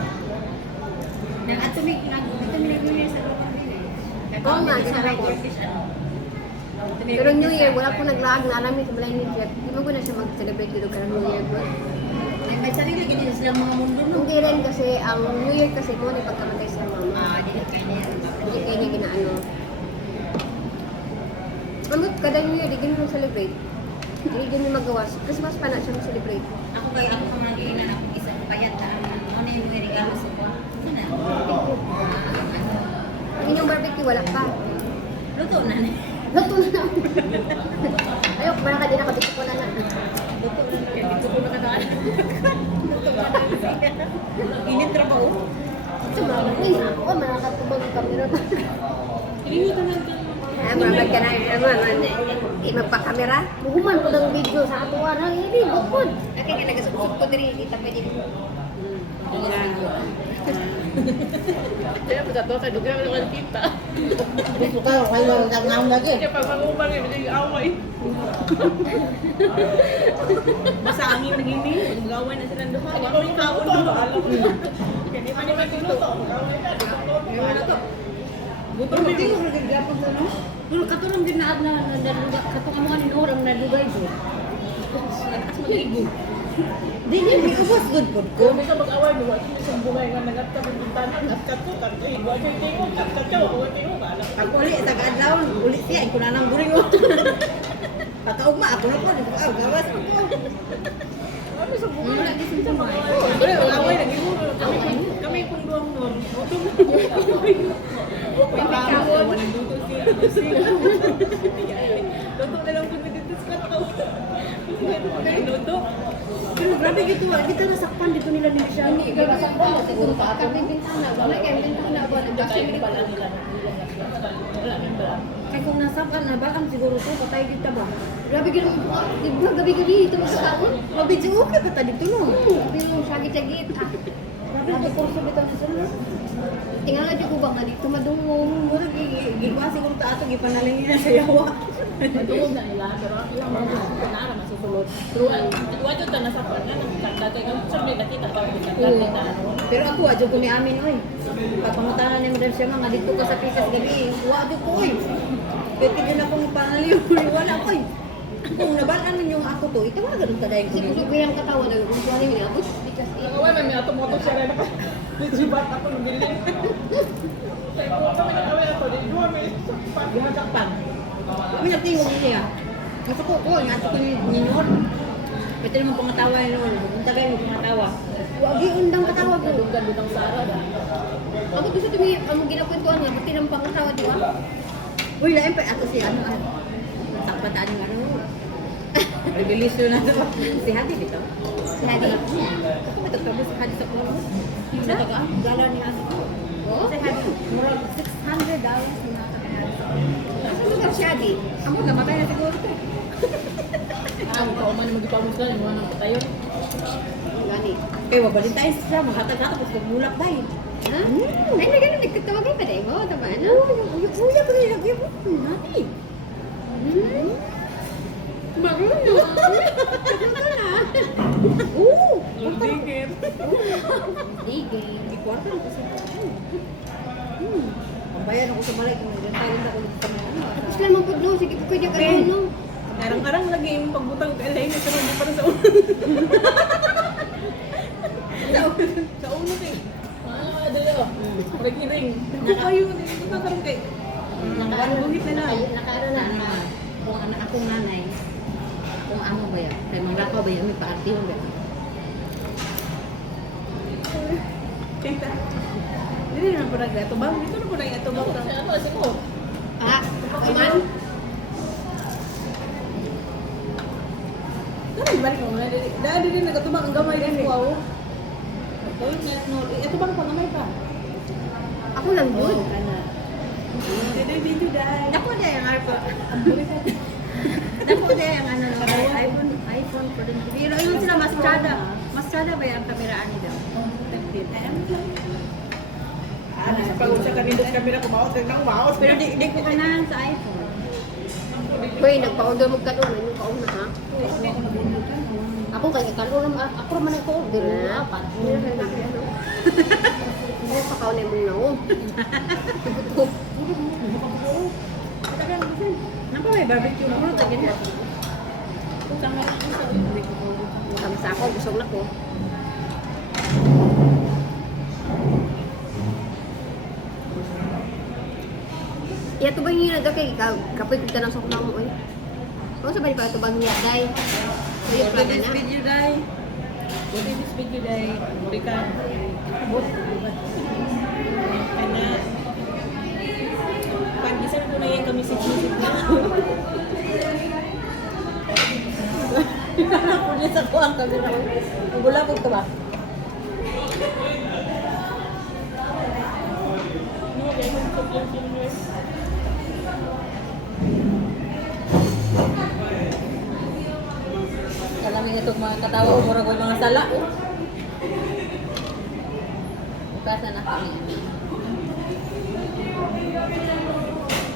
Nang atumig lang, ito nilagay sa loob din eh. Oo nga, ginawa ko. Pero New Year, wala po naglaag na alam sa balay ni Jeff. Hindi mo ko na siya mag-celebrate dito ka ng New Year bro. May sarili ganyan silang mga mundo, no? Hindi rin kasi, ang New Year kasi mo, ni pagkamatay sa mama. Ah, di kaya niya. Hindi kayo niya ginaano. Amot kada New Year, di ganyan mo celebrate. Hindi ganyan magawa. Christmas pa na siya mag-celebrate. Ako kay ako pang nag-iinan ako isa payat na ano yung mga regalo sa ko. Sana. Ang inyong barbecue, wala pa. Luto na ni. Luto na. Ayok, para ka din ako, dito ko na na. Luto na ni. Dito ko nakadaan. Luto na ni. Init trabaho. Ito ba? Uy, ako, makakatubang yung camera pa. Ilimutan natin. Marag ka na, magpa-camera. Buhuman ko ng video sa atuwa na, hindi, bukod. Kaya nga nagasubsub ko diri, hindi ta pwede. Kaya pa sa to, sa duga mo naman kita. Gusto ka, kayo nagnaon lagi. Kaya pag mag-umang yung hindi away. Basta angin na gini, mag-away na silang duha. Ako yung kaon doon, alam mo. Kaya di pa ni magluto. Mag-away na, di pa ko. Ano to? Gutom Hindi din. ko nagagapon sa no? Pero katulong din na katong amo ni Norang na dugay ko. As mag-igo. Dili mi ubos good pod ko. Kung may ka mag-away, may wala siya isang bungay nga nagapta ng bintanan, nagkat ko, kagay, wala siya tingog, kagkat ka, wala tingog, alam. Ako uli sa adlaw, uli siya ko na nang buring. Pataugma ako na po, di ko gawas ko. Ano sa bungay? Wala di sa mga. Wala, mag-away, nag-igo. Kami kung duwang nun. Gutom. Pagkakawon, nagduto siya. Luto na lang kung nagdutos ka to. Luto. Pero grabe gitu, dito nasakpan dito nila ni siya. Hindi, iba sa ko, siguro ka kami bintana. Wala kayo bintana ba? Tayo pala nila. Wala nang bala. Kaya kung nasakpan na ba, ang siguro to, patay kita ba? Grabe gano'n po. Di ba gabi-gabi ito magkakaon? Mabidyo okay pa ta dito no. Grabe yung sagit-sagit. Grabe kurso bitaw na sila. Tingnan nga dyan ko ba nga dito madungong. Mura gigwa siguro ta ato gipanaling niya sa yawa. Matungog na nila, pero ang ilang mga pinara masusulod. Pero wala ta nasa pagka nagkakatay kang sabi nakita ka nagkakatay na ano. Pero ako adyo ko ni amin oy. Pagpangutanan ni Madam Sherma nga dito ka sa Pisas gabi. Wa adyo ko oy. Pwede din akong panaliw. Wala ko oy. Kung nabalaan ninyo ako to, itawagan ka dahil ko Kasi ninyo. kung yung katawan, nagkukuha rin niya. Because Ang away may automoto siya rin ako. Lijibat ako ng bilin. Kaya kung kami nag-away ako, di duwa may pagkakpan. Kami nagtingog niya. Gusto ko, nga ko ni Nor. Pwede naman pangatawa ni Nor. Kung tagay mo pangatawa. wag yung undang katawa ko. Duggan-dugang Sara na. Ako gusto tumi, ang ginakwentuhan nga, pati ng pangatawa, di ba? Uy, lain pa ato si ano. Sakpataan yung ano. Release na to. Si Hadi dito. Si Hadi. Ako matagkabo si Hadi sa Kuala. Sa taga, gala ni Hadi. Oh? Si Hadi, murag $600 na Asa mo ka si Hadi? Amo namatay na siguro to. Ang kauman na magipamos na, yung mga nang patayon. Gani. Kaya wabalin tayo siya, maghatag-hatag, tapos magmulak tayo. Ha? Ay, na gano'n, nagtatawagay pa rin mo, tama na? Uyag-uyag ko rin, lagyan mo. Hadi. Hmm? Marunong. Ito na. Oo. Dingit. Sige. Ikwarta na kasi. Ang bayan ako sa malay kung nagrantayin ako dito sa mga. Tapos naman po, no? Sige po kayo ka no? Arang-arang lagi yung pagbutang ka lang, pero hindi pa rin sa ulo. Sa ulo eh. Ah, dali oh. Rekiring. Ako kayo, dito ka karoon kay. Nakabuhit na lang. Nakaano na. Kung anak akong nanay, kung amo ba yan? Kaya manglakaw ba yan? May paartihon ba yan? Tita. Dili na po nag-atubang. Dito na po nag-atubang. Ano, siguro. Ah, aman? adi din nagatubang ang gamay din ko. Ito bang pangamay pa? Ako lang yun. Dako dia yang harap. Dako dia yang ano iPhone ko din. Pero yun sila mas tsada. Mas tsada ba yung kameraan nila? Pagod sa kanindot kamera ko maot nang maot. Pero di ko kanahan sa iPhone. Hoy, nagpa-order mo kanon. Ano ka una ha? Ako kay kanon ako man ko order na apat. Ano pa kaon mo na oh. Napa may barbecue mo ta ganyan. Kami sa ako busog na ko. Ya tu bang niya kay kapoy kita nang sok namo oy. Kung sa bali pa tu bang niya dai. Oy Pwede plana this na. video dai. Pwede this video dahil Rika. Abot. Kaya pag-isip ko na yan kami sa chisip na. Punya sa ko ang kamera. Gulabog ka ba? No, kaya kung sa film. Kalamin itong mga katawa o murag may mga sala. Basta na kami.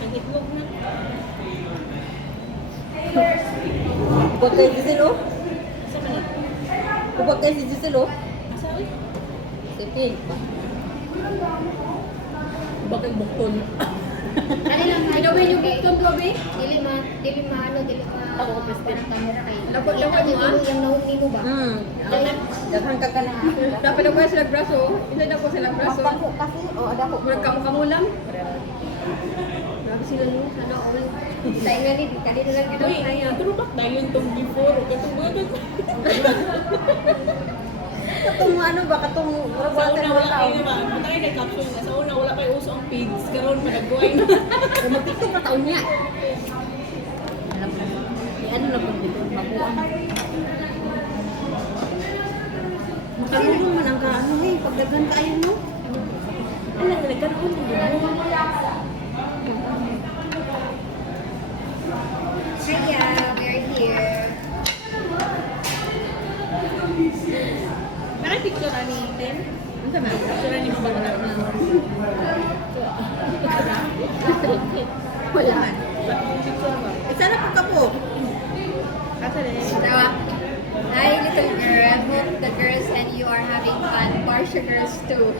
Ang itlog na. Huwag kayo si Giselle, oh. Asa ka na? Huwag kayo si Giselle, oh. Asa eh? Si Pink. Bakit bukton? Ano lang gawin yung bukton ko be? Dili ma ako ng camera kay. Lapot yung nahong nimo ba? Daghang ka ka na. Dapat ako sila braso. Hindi na po sila braso. Kasi, oh, ada ko. Murag kamu lang. Grabe sila niyo. Ano all. Sa inga ni kanina lang Uy, ginawa na yan. pero bak dahil yung tong before, katong mga Katong ano ba? Katong murag sa wala una tayo wala mga kayo tao. naman. Matay na caption na. Sa una wala kayo uso ang feeds. Karoon managbuhay na. Magpito pa taon niya. Ano na po dito? Mabuang. Makarulong man ang kaano eh. Pagdagan kayo, no? Ano, nagkaroon mo ba? Hiya, we're here. Para picture ani Ten? Ano sa mga? Picture ni mga bata na. Wala. Picture ba? Sana po ka po. Tawa. Hi, little girl. Hope the girls and you are having fun. Barsha girls too.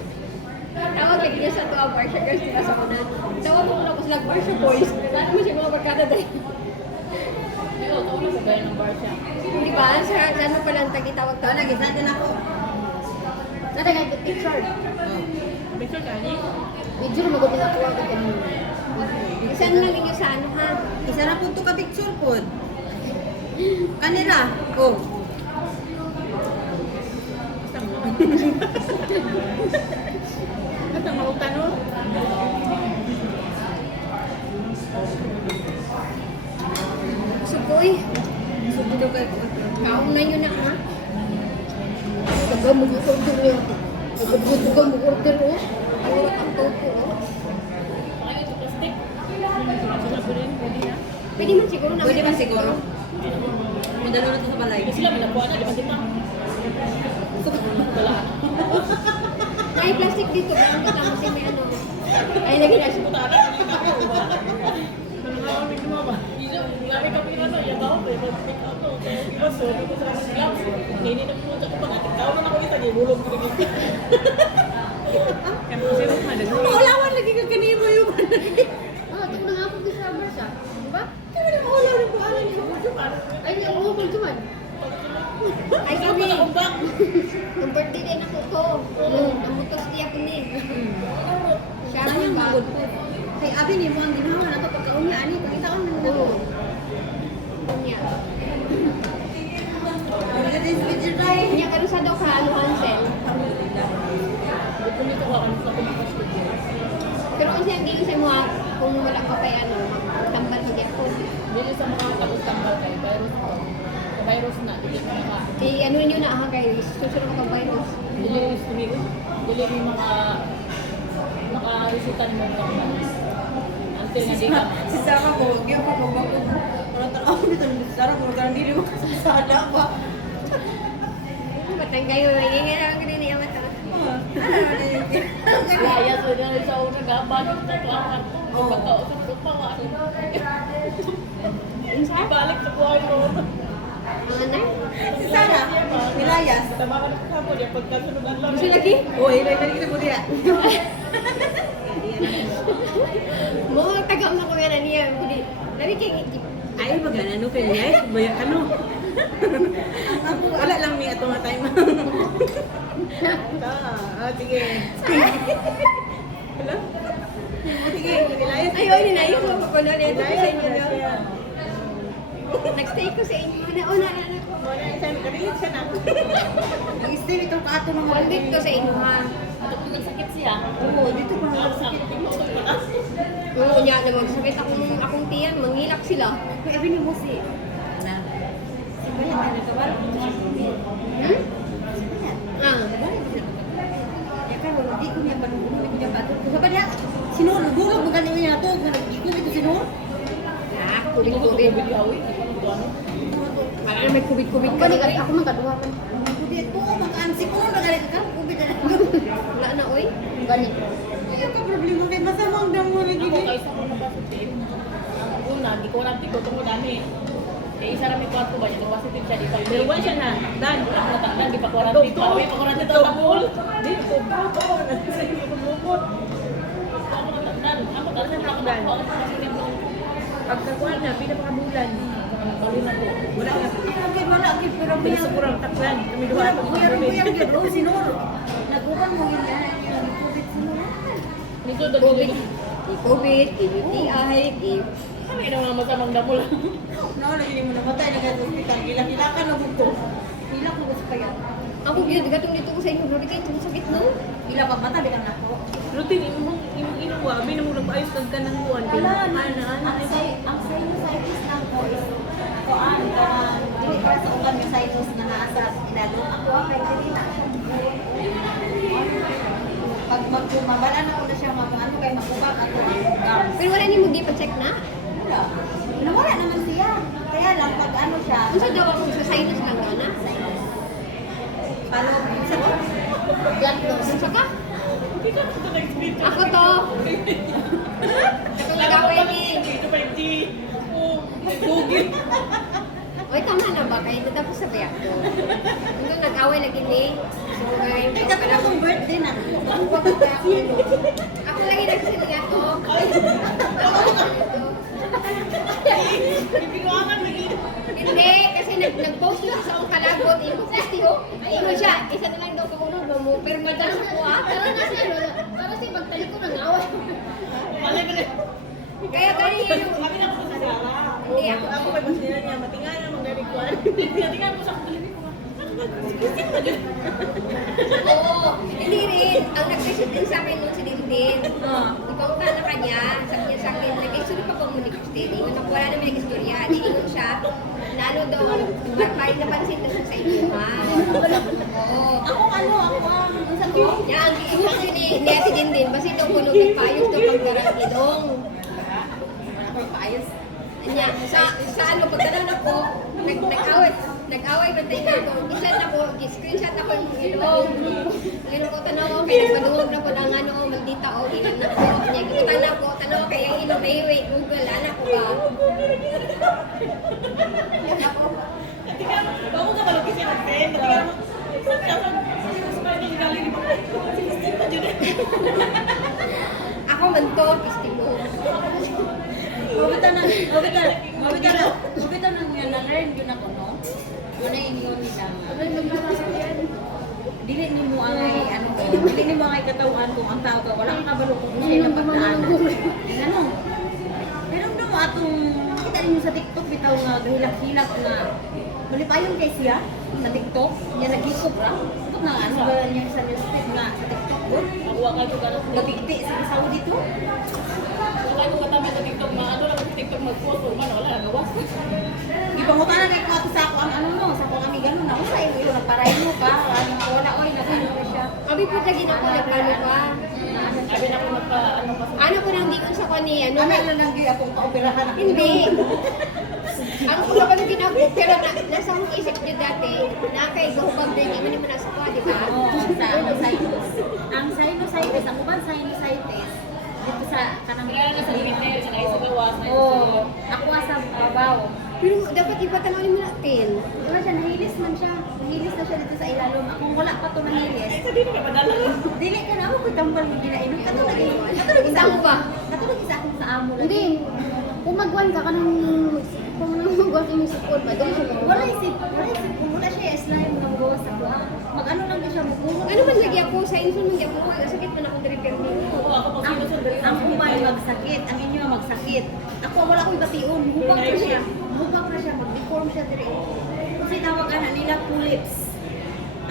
Tawag lagi niya sa tuwa, Barsha girls diba sa una. Tawag mo muna ko sila, Barsha boys. Lalo mo siya mga barkada dahil. Ikaw, ito na sa bayan ng bar siya. Di ba? Sa ano pa lang tagi-tawag Ito, nag-isa din ako. Natagay ko picture. Picture ka ni? Video na magod na tuwa ko ganun. Isa na lang ninyo sa ano ha? Isa na po ito ka picture po. Kanila. Oh. Isang mo. At ang mga tanong. Sukoy. Subudo kayo po. Kaon na yun na ha? Taga mo yung order mo. Taga mo order mo. Wala kang toto. Baka ito plastic. Sila po rin, pwede na. Pwede man siguro na. Pwede ba siguro? Madalo na ito sa balay. Kasi sila minabuha na, di ba sila? Wala. Ay, plastic dito. Parang kita mo may ano. Ay, lagi na siya. Puta na, hindi na ako ba? Nanangawan din mo ba? Lami ka pira na, yan ako, pero pick up to. Iba so, ito sa mga gloves. Hindi na po sa pag ating tao na ako isa, di bulog ko rin. Kaya po sila madali. Maulawan lagi ka kanimo yung Ah, ito na nga po sa Barsa. Diba? Kaya na maulaw na po. Ano niyo? Ay, ang uhol cuman. Ay, Saan pa kami. na kumbak? Ang birthday din ako ko. Ang butos niya ko ni. Siya Saan mo yung ba? magod po? Kay abi ni mo ang ginawa na ito pagkauni ani pagkitaon na Oo. nako. Niya. Look at this picture guys. Niya karon sa daw ka Hansel. Dito ko ako sa kumbak. Pero kasi ang gino sa mga kung wala pa pa ano, tambal mo ako. Dili sa mga tapos tambal kayo, pero virus na. Dili mo mga Ano nyo na ha guys, susunod ko pang virus. dili mo mga naka-resita mo ka ba. Until nga di ka. Si Sarah ko, kaya ko bago. Parang tanaw dito ni Sarah ko, karang dili mo kasasada pa. Batang kayo, nangyayari ako din yung mata. Kaya so na sa una gaban sa klasan. O pagkausap ko pa nga. Balik sa buhay ko. Ano? Si Sarah, nilayas. Tama ka na sa mo, yung pagkasunugan lang. Gusto lagi? Uy, lagi kita mo diya. Mga taga mo ko yan niya. Lari kayo ngitip. Ay, magana no kayo guys, bayak ano. Ako, wala lang may ato nga time. Sige. Hello? Sige, nilayas. Ay, oy, ninayon mo ko na nito sa inyo. Nagstay ko sa inyo. Una na ko. Wala siya, nakaringit siya na. Nag-stay itong kato ng mga Balik ko sa inyo ha. Nagsakit siya. Oo, dito pa naman sa Oo, niya na magsakit akong tiyan, mangilak sila. Kaya ni mo si... Na? Si Bayan na nagkabal. Hmm? Ah. Ya kan, wala di ko niya panunod ko niya bato. Kung sabi niya, sinur, nagulog mo ganyan niya ito. Di ko ito sinur. Ah, kubit-kubit. Wala na may kubit-kubit ka. Ako man kaduha ka. Hindi, ito, mag-ansi ko. Nagalit ka, kubit na. Wala na, oy. Ganit. Ayaw ka problema kay masamang damo lagi. Ako kaysa ko na ba sa team? Una, di ko alam tiko itong dami. Eh, isa rami kwarto ba niya? Positive siya dito. Dalawa siya na. Dan. Ako natakdan, di pa kwarantine. Kami pa kwarantine ito sa pool. Dito, bato. Nasa iyo kumukot. Ako natakdan. Ako natakdan na ako nakuha. Kasi nga po, Pagkakuan na, pinapakabulan. bawin na po. Wala nga. Ako wala, pero may sa kurang taklan. Kami duha pa ko. Pero kuyang yun, oh, sinur. Nagkuhan mo yun yan. Kubit sinur. Nito, Covid. dagdag. I-COVID, i-UTI, Kami na mga masamang damo lang. No, lagi mo namatay na sa ospital. Gila-gilakan na buto. Hilak mo sa kaya. Ako yun, gatong dito ko sa inyo, Lord, kayo itong sakit, no? Ila pa mata bilang ako. Routine, imong inuwa, abi na mo nag-ayos ng kanang buwan. Ang sinusitis lang ko is kuan ka dili para sa uban yung sinus na naa sa inalo. Ako kay dili na siya. Pag magkumabalan ako na siya ano kay makubak ako gums. Pero wala niyo di pa check na? Wala. Nawala naman siya. Kaya lang pag ano siya, Unsa daw ako sa sinus lang na? sinus. Palo, sa Blood loss. Unsa ka? Ako to. Ako nagaway ni. Ito 5G. Oh, Google. Oy, tama na ba? Kaya natapos sa biyak ko. Hindi nag-away lagi ni. So, ngayon Ay, ko dapat pala. akong birthday na. Ang wag ko kaya ako. Ako lagi nagsisinga to. Ibinuangan mo yun. Hindi, kasi nag-post yun sa akong kalagot. Imo post yun. Imo siya. Isa na lang daw kaunod mo. Pero madal sa kuha. Tara na siya. Para siya magtalik ko ng away. Malay mo na. Kaya kani yung... Kami na po sa sala. Hindi ako. Ako may basilan niya, matingay na mga kuwan. Tingnan ko sa kulit ko. Oo. Hindi rin. Ang nag-message din sa akin nun si Dindin. Ikaw ka na kanya. Sabi niya sa akin, nag-exuri pa pang muni Christine. Ingon ako, wala naman nag-istorya. Di ingon siya. Lalo daw, parang napansin na siya sa inyo, ha? Oo. Ako sa ko. Yan, ang iwan yun ni Ate Dindin. Basta ito kung nagpayos daw pang garang ilong. Ako paayos. Anya, sa ano, pagkaroon ako, nag-away ba tayo ako, isan ako, screenshot ako yung ilong. Ngayon ko tanaw ko, kaya nagpaduwag na ko ng ano, maldita o, ilan na ko. Kanya, kita na ko, tanaw kaya yung ilong, may Google, anak ko ba? Tingnan mo. Bago ka malaki siya ng pen. Tingnan mo. Smiling galing mo. Ako man to, istimo. Mabita na nga na-learn yun ako, no? Yun ay ingon nila. Dili ni mo ang dili ni mo ang katawan kung ang tao ka wala kang kabalo kung siya ang pagdaanan. Ano? Pero mo atong kita ninyo sa TikTok bitaw nga gahilak-hilak na malipayon kay siya sa TikTok niya naghisop ra. na ano ba niya sa newsfeed nga sa TikTok ko. Ako ka juga na. Gabigti sa isaw dito. Wala ko katabi sa TikTok na ano lang sa TikTok mag-post o ano wala gawas. Ipangutan na ko ato sa ako ang ano no, sa akong amiga no na usay mo ilo nagparay mo ka, ano ko wala oy nagano na siya. Abi po lagi na ko nagpano pa. Sabi na ko nagpa ano pa. Ano ko nang gigon sa kani ano? Ano na lang gyud akong kaoperahan ako. Hindi. Ang ko ba ginagawa pero nasa akong isip niya dati, nakaigahubag din naman naman nasa ko, di ba? Sa sinusitis. Ang sinusitis, ang uban sinusitis dito sa kanang Kaya na sa limiter, sa isa gawas na oh, ako sa babaw. Pero dapat iba tanawin mo natin. Diba siya, nahilis man siya. Nahilis na siya dito sa ilalom. Kung wala pa to nahilis. Sa dito ka padala. Dili ka na ako kung tambal mo ginainom. Katulad Isa mo ba? Katulad isa akong sa amo lagi. Hindi. Kung magwan ka kanang kung magwan ka yung sipon ba, doon siya Wala isip. Kung wala siya slime ng gawas sa kuha. Mag-ano lang siya magpuno. Ano man lagi ako sa insun man ako sakit man ako diri pero Oo, ako pag sinusunod. Ang umay magsakit, ang inyo magsakit. Ako wala ko'y bation. Hubag na siya. Hubag na siya. Mag-deform siya diri. Kasi tawag nila tulips.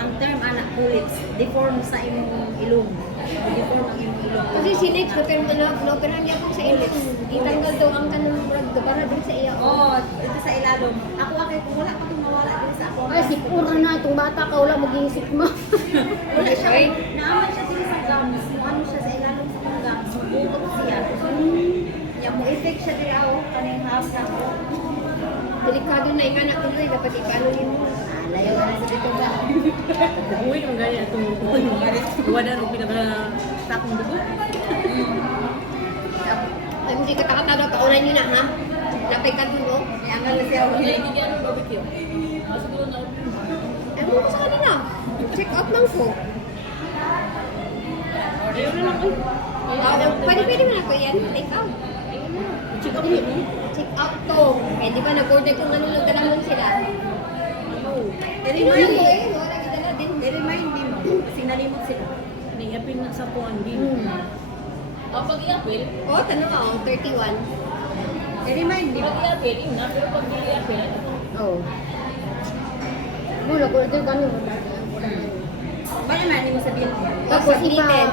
Ang term anak tulips. Deform sa imong ilong. Deform ang imong ilong. kasi si Nex ko pero na-operahan niya ako sa init. Itanggal daw ang kanang brag para din sa iya. Oh, ito sa ilalom. Ako kung wala pa itong mawala dito sa ako. Ay, sipon na itong bata ka, wala mag-iisip mo. Wala siya. Naaman siya dito sa gums. Ano siya sa ilalom sa mga gums. Bukod siya. Yung mo effect siya dito ako. Kanang house na ako. Delikado na yung anak tuloy dapat ipano mo. Layo na sa dito ba? Uy, ang gaya ito. Wala nung pinaka-takong dugo. Ay, hindi ka takatado paunan niyo na ha. Napay ka dun oh. Yang nga siya. Wala hindi gano'n barbecue. Siguro na. Ano ko sa kanila? Check out lang ko. Ayaw na lang. Pwede mo na ko yan. Take out. Check up yun. Check out to. Eh, di ba nag-order kung ano lang dalamon sila? Ano lang ko eh. Wala gidala din. I-remind din. Kasi nalimot sila. Naiapin na sa puan din. Pag i-apil, Oh, tanong ako. 31. I-remind din. pag i-apil, yun na. Pero pag i-apil, Oo. Mula, order kami mo dati. Bala man, hindi mo sabihin. Tapos ipa, Submitted.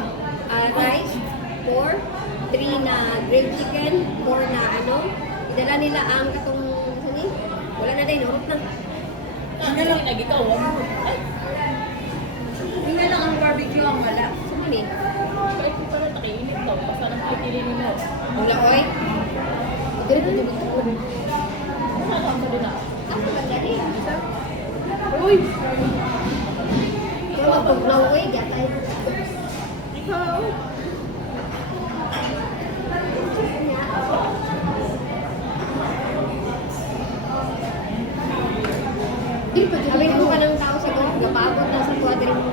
Rice, 4. 3 na grilled chicken. 4 na ano. Idala nila ang katong, saan eh? Wala na din. Urot na. ano lang nagitaw. Ay, Hindi lang ang barbecue ang wala. Sumali. kahit ko pala nakainit daw. Basta nang pipilinin mo. Wala oy. dito dito dito. Ano ang sabi na? Ako ba lagi? Uy! Pero magpaglaw oy. Gatay. Ikaw! Dito pa Sabi dito. ko ka ng tao sa golf. Napagod na sa quadring mo.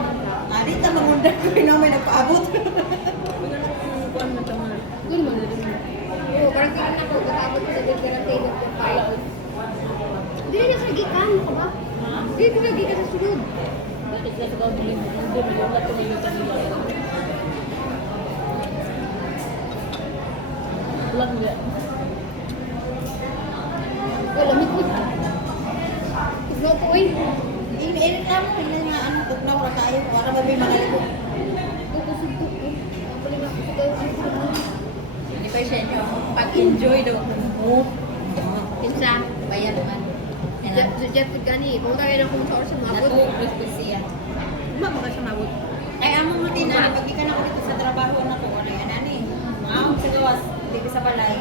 Alit na mangunda ko rin may nagpaabot. Kuan na tama. Dito mo na dito. Oo, parang tingin ako. Napagod ko sa direct kayo ng pagkain. Hindi na nakagikan. Ano ka ba? Ha? Hindi ko nagikan sa sunod. Bakit na sa gawin mo? Hindi mo yung lahat tumilutan nila. Ulan mo yan. Wala, lamig mo. Tignan ko oy. Init na mo. Hindi nga ano, tuklaw ra tayo. Para ba may mga libo. Tutusog-tug ko. Ang pala na ako daw. Hindi pa siya nyo. Pag-enjoy daw mo. Kinsa. Bayan naman. Jet food gani. Kung tayo na kung sa oras sumabot. Natulog ko siya. Mama ka siya mabot. Ay, amo mo din na, pag ka na ko dito sa trabaho na ko, ano yan, ani? Wow, sa gawas, dito sa balay.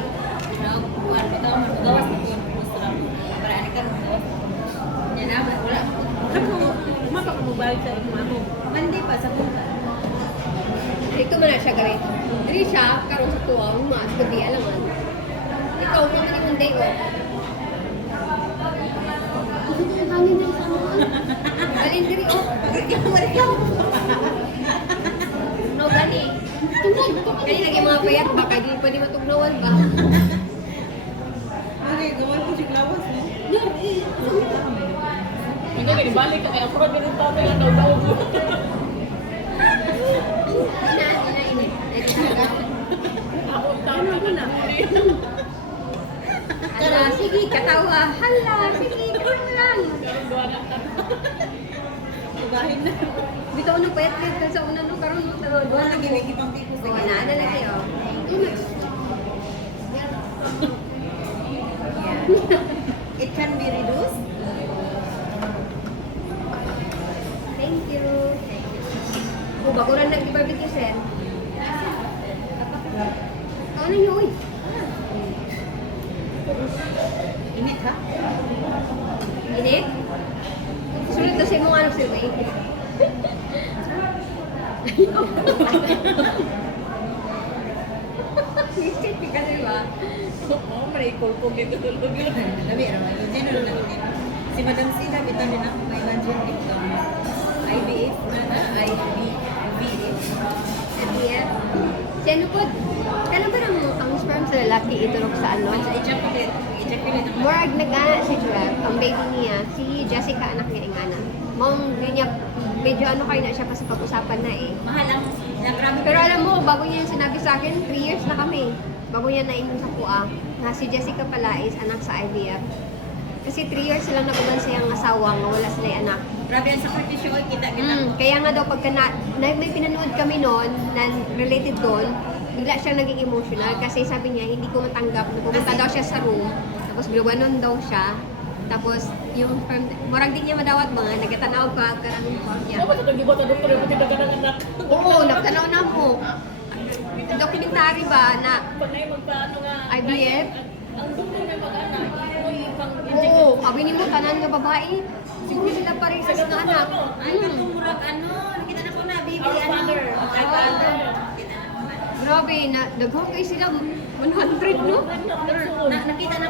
Buwan, bitaw man, gawas na ko, gusto lang. Para ani ka, gawas. Yan na, wala. Ano? Mapa ka mobile sa imo mo. Mandi pa, sa punta. Dito man na siya gawin. Dili siya, karon sa tuwa, mas gabi alaman. Ikaw, kung ano yung day off. Kasi ko yung hangin din sa mga. Alin diri off. Ikaw mo rin ako. No gani. Kaya lagi mga payat ba, kaya di pa di matugnawan ba? Okay, gawan ko si Klawas, no? Hindi ka ibalik ka kaya puro ganun tao lang daw mo. Ina. Ako tama ko na. Hala, sige, katawa. Hala, sige, karoon lang. Karon duwa na ta. Ugahin na. Hindi uno payat ka sa una no karon no sa Wala na gini kitang tipo sa Wala na lagi oh. It can be reduced. Thank you. Oh, bago rin nag-barbecue, sir. Ano yun, uy? Init ha? Init? Sulit na siya mong anak sir, eh. Isip ka, di ba? Oo, may kulpong dito tulog yun. Labi, Eugene, si Madam Sida, vitamin na, may imagine ito. IVF, IVF. IVF. Si ano po? Kailan ba ang sperm sa lalaki itulog sa ano? Ejaculate ang Murag nag-ana si Joel, ang baby niya, si Jessica, anak niya ingana. Mong niya, medyo ano kayo na siya kasi pag-usapan na eh. mahal ang grabe. Pero alam mo, bago niya sinabi sa akin, 3 years na kami. Bago niya nainom sa kuha, na si Jessica pala is anak sa IVF. Kasi 3 years sila nakuban siyang asawa, wala sila yung anak. Grabe ang sakripisyo ko, kita. Kaya nga daw, pagka may pinanood kami noon, na related doon, bigla siya naging emotional kasi sabi niya, hindi ko matanggap. Pumunta daw siya sa room, tapos bilawanon daw siya. Tapos, yung murag din niya madawat mga, nagkatanaw ka, karaming form niya. Ano ba ito? Gibo ito, doktor, yung pati ng anak. Oo, nagtanaw na mo. Documentary ba na Pag na magpaano nga. IVF? Ang doktor na mag-anak, yung pang Oo, sabi ni mo, tanan nga babae. Siguro sila parehas na anak. Ay, katulurag nakita na ko na, baby, Our father. My father. Nakita na ko na. Grabe, daghan kayo sila 100, no? Nakita na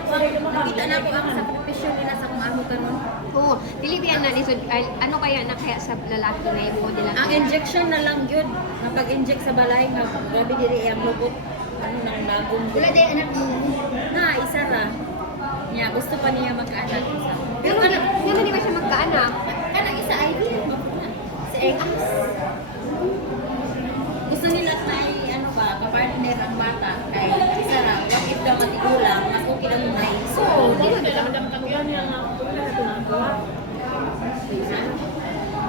ko ang sakripisyo nila sa kung ano karon. Oo, dili biyan na lisod. Ano kaya na kaya sa lalaki na ibuo nila? Ang injection na lang yun. Kapag-inject sa balay, grabe diri ang lubot. Ano nang nagong. Wala din anak mo. Na, isa ra. Niya, gusto pa niya magkaanak isa. Pero naman di ba siya magkaanak? Kanang isa ay si Ex. Gusto nila na ano ba, kapartner ang bata. Kay isa ra, what if daw matigulang, mas okay daw na iso. Hindi na dapat kaguyan niya nga. Wala na ito na ako.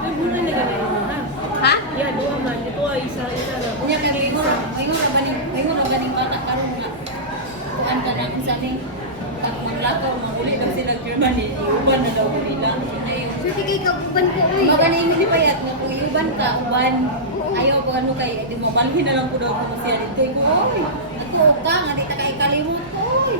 Ay, muna na ganun na. Ha? Yeah, dua man. Ito ay isa-isa na. Unya kay ingon ra baning bata karon nga. Kuan ka na kung sa ni ang lakaw manguli daw sila kirban ni uban na daw nila. So sige, kauban ko, uy. Magani ni payat nga kung iban ka uban. Ayaw ko ano kay di mo balhin na lang ko daw ko siya dito ko. Oy, ako ka nga di ta kay kalimot ko. Oy.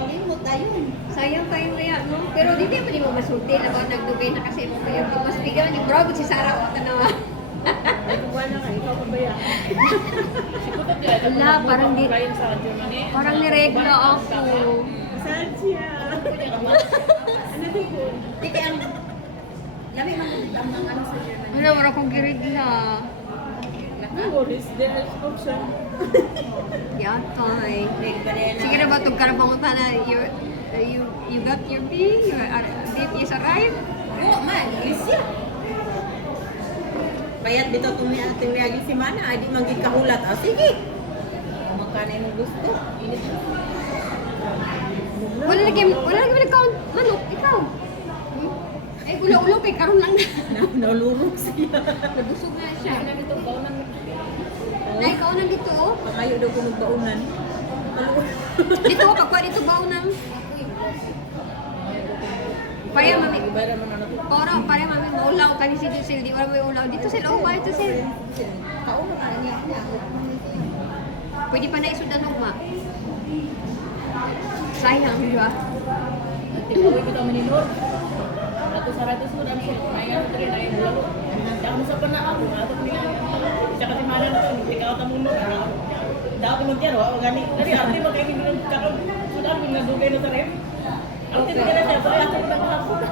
Kalimot ayun. Sayang kayo kaya, no? Pero di ba di mo masulti na ba nagdugay na kasi mo kayo mas bigyan ni bro si Sarah o tanawa. Kuha na ka, ikaw pabaya. Wala, parang di Ryan sa Germany. parang niregla ako. Saan siya? Ano ba ko? Di kay ang lami man ang ano sa Germany. Wala, wala akong giregla. Oh, there is option. Yatoy. Sige na ba itong karabangutan na you got your pee? Your date is arrived? Oo man, Alicia. Bayat dito ating reagi si Mana, adi manggid kahulat. Ah, sige. Magkano mo gusto? Init. Wala lagi nag-count. Manok, ikaw. Ay, ulo-ulo kay karon lang na. Nalurog siya. Nabusog na siya. Ito, kaunan. Ay, ikaw na dito. Pakayo daw ko magbaunan. Dito, pagkuha dito ba unang? Pareha mami. Iba naman ano. Pareha mami, maulaw ka ni si Giselle. Di wala may ulaw. Dito sila, oh, dito sila. Kauno ka niya. Pwede pa na isudan hugma. Sayang, di ba? Ikaw kita maninor. Ato sa ratos mo dami ko. Ay ano rin ay bulo. Damo sa panaan mo ato nila. Tsaka si Mara na to, ikaw ta mo mo. Daw ko mo diyan, wa gani. Dari ate mo kay ni kakao. Sudan mo na dugay na sa rem. Ang tindi na siya, ay ato mo na kahapon.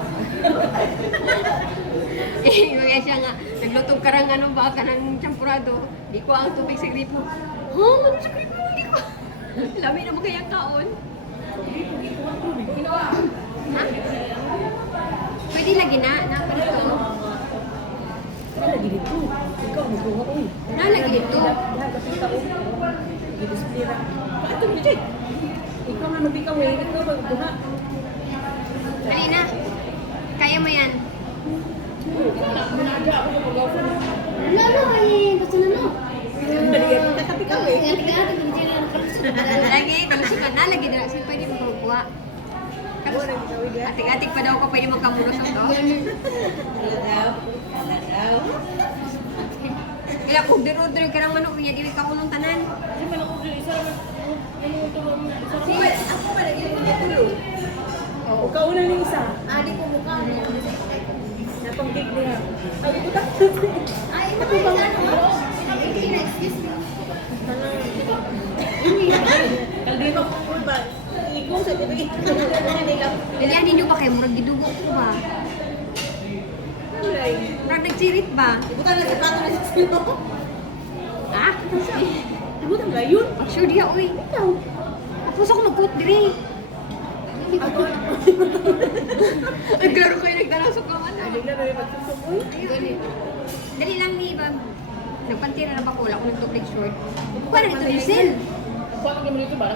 Kaya siya nga, naglutog ka ng ano ba, ka ng champurado. Di ko ang tubig sa gripo. Oh, ano sa gripo? Di ko. Lami na mo kayang kaon. Ha? Pwede lagi na, pwede to. Lagi dito. Ikaw mo buha ko. Lagi dito. Kasi tao. Gi-display ra. Paano mo dito? Ikaw na mabikaw eh, ikaw magbuha. Dali na. Kaya mo yan. Ako na ako pag ano, ay basta na no. Kakapikaw eh. Ang ati-ati kung hindi na nakalusot. Lagi, kalusugan na, lagi na. Sino pwede magkukuha? Atik-atik pa daw ko pwede magkamulos ang daw. Kaya kung diro-diro ka naman uwi, di ka unong tanan. Kasi man ako isa naman tulong isa Sige, ako pala yung tulog. O kauna ng isa. Adi ko mukha niya. Napang-cake niya. Sabi ko tak. Ay, ito ba yung ano? Excuse me. Kaldero ko ba? Igong sa tibi. Nila. Dalihan ninyo ba kayo? Murag gidugo ko ba? Alay. Murag nagsirit ba? Ibutan na sa plato na sa sino. Ha? Ibutan ba yun? Sure diya, uy. Tapos ako nag-coat dire. Ay, klaro ko yung nagdalaw sa kawan. Ay, na rin magsusukoy. Dali lang ni ba? Nagpantira na ba ko? Wala ko nag-tupig short. Buka na ito, Lucille. Paano naman ito ba?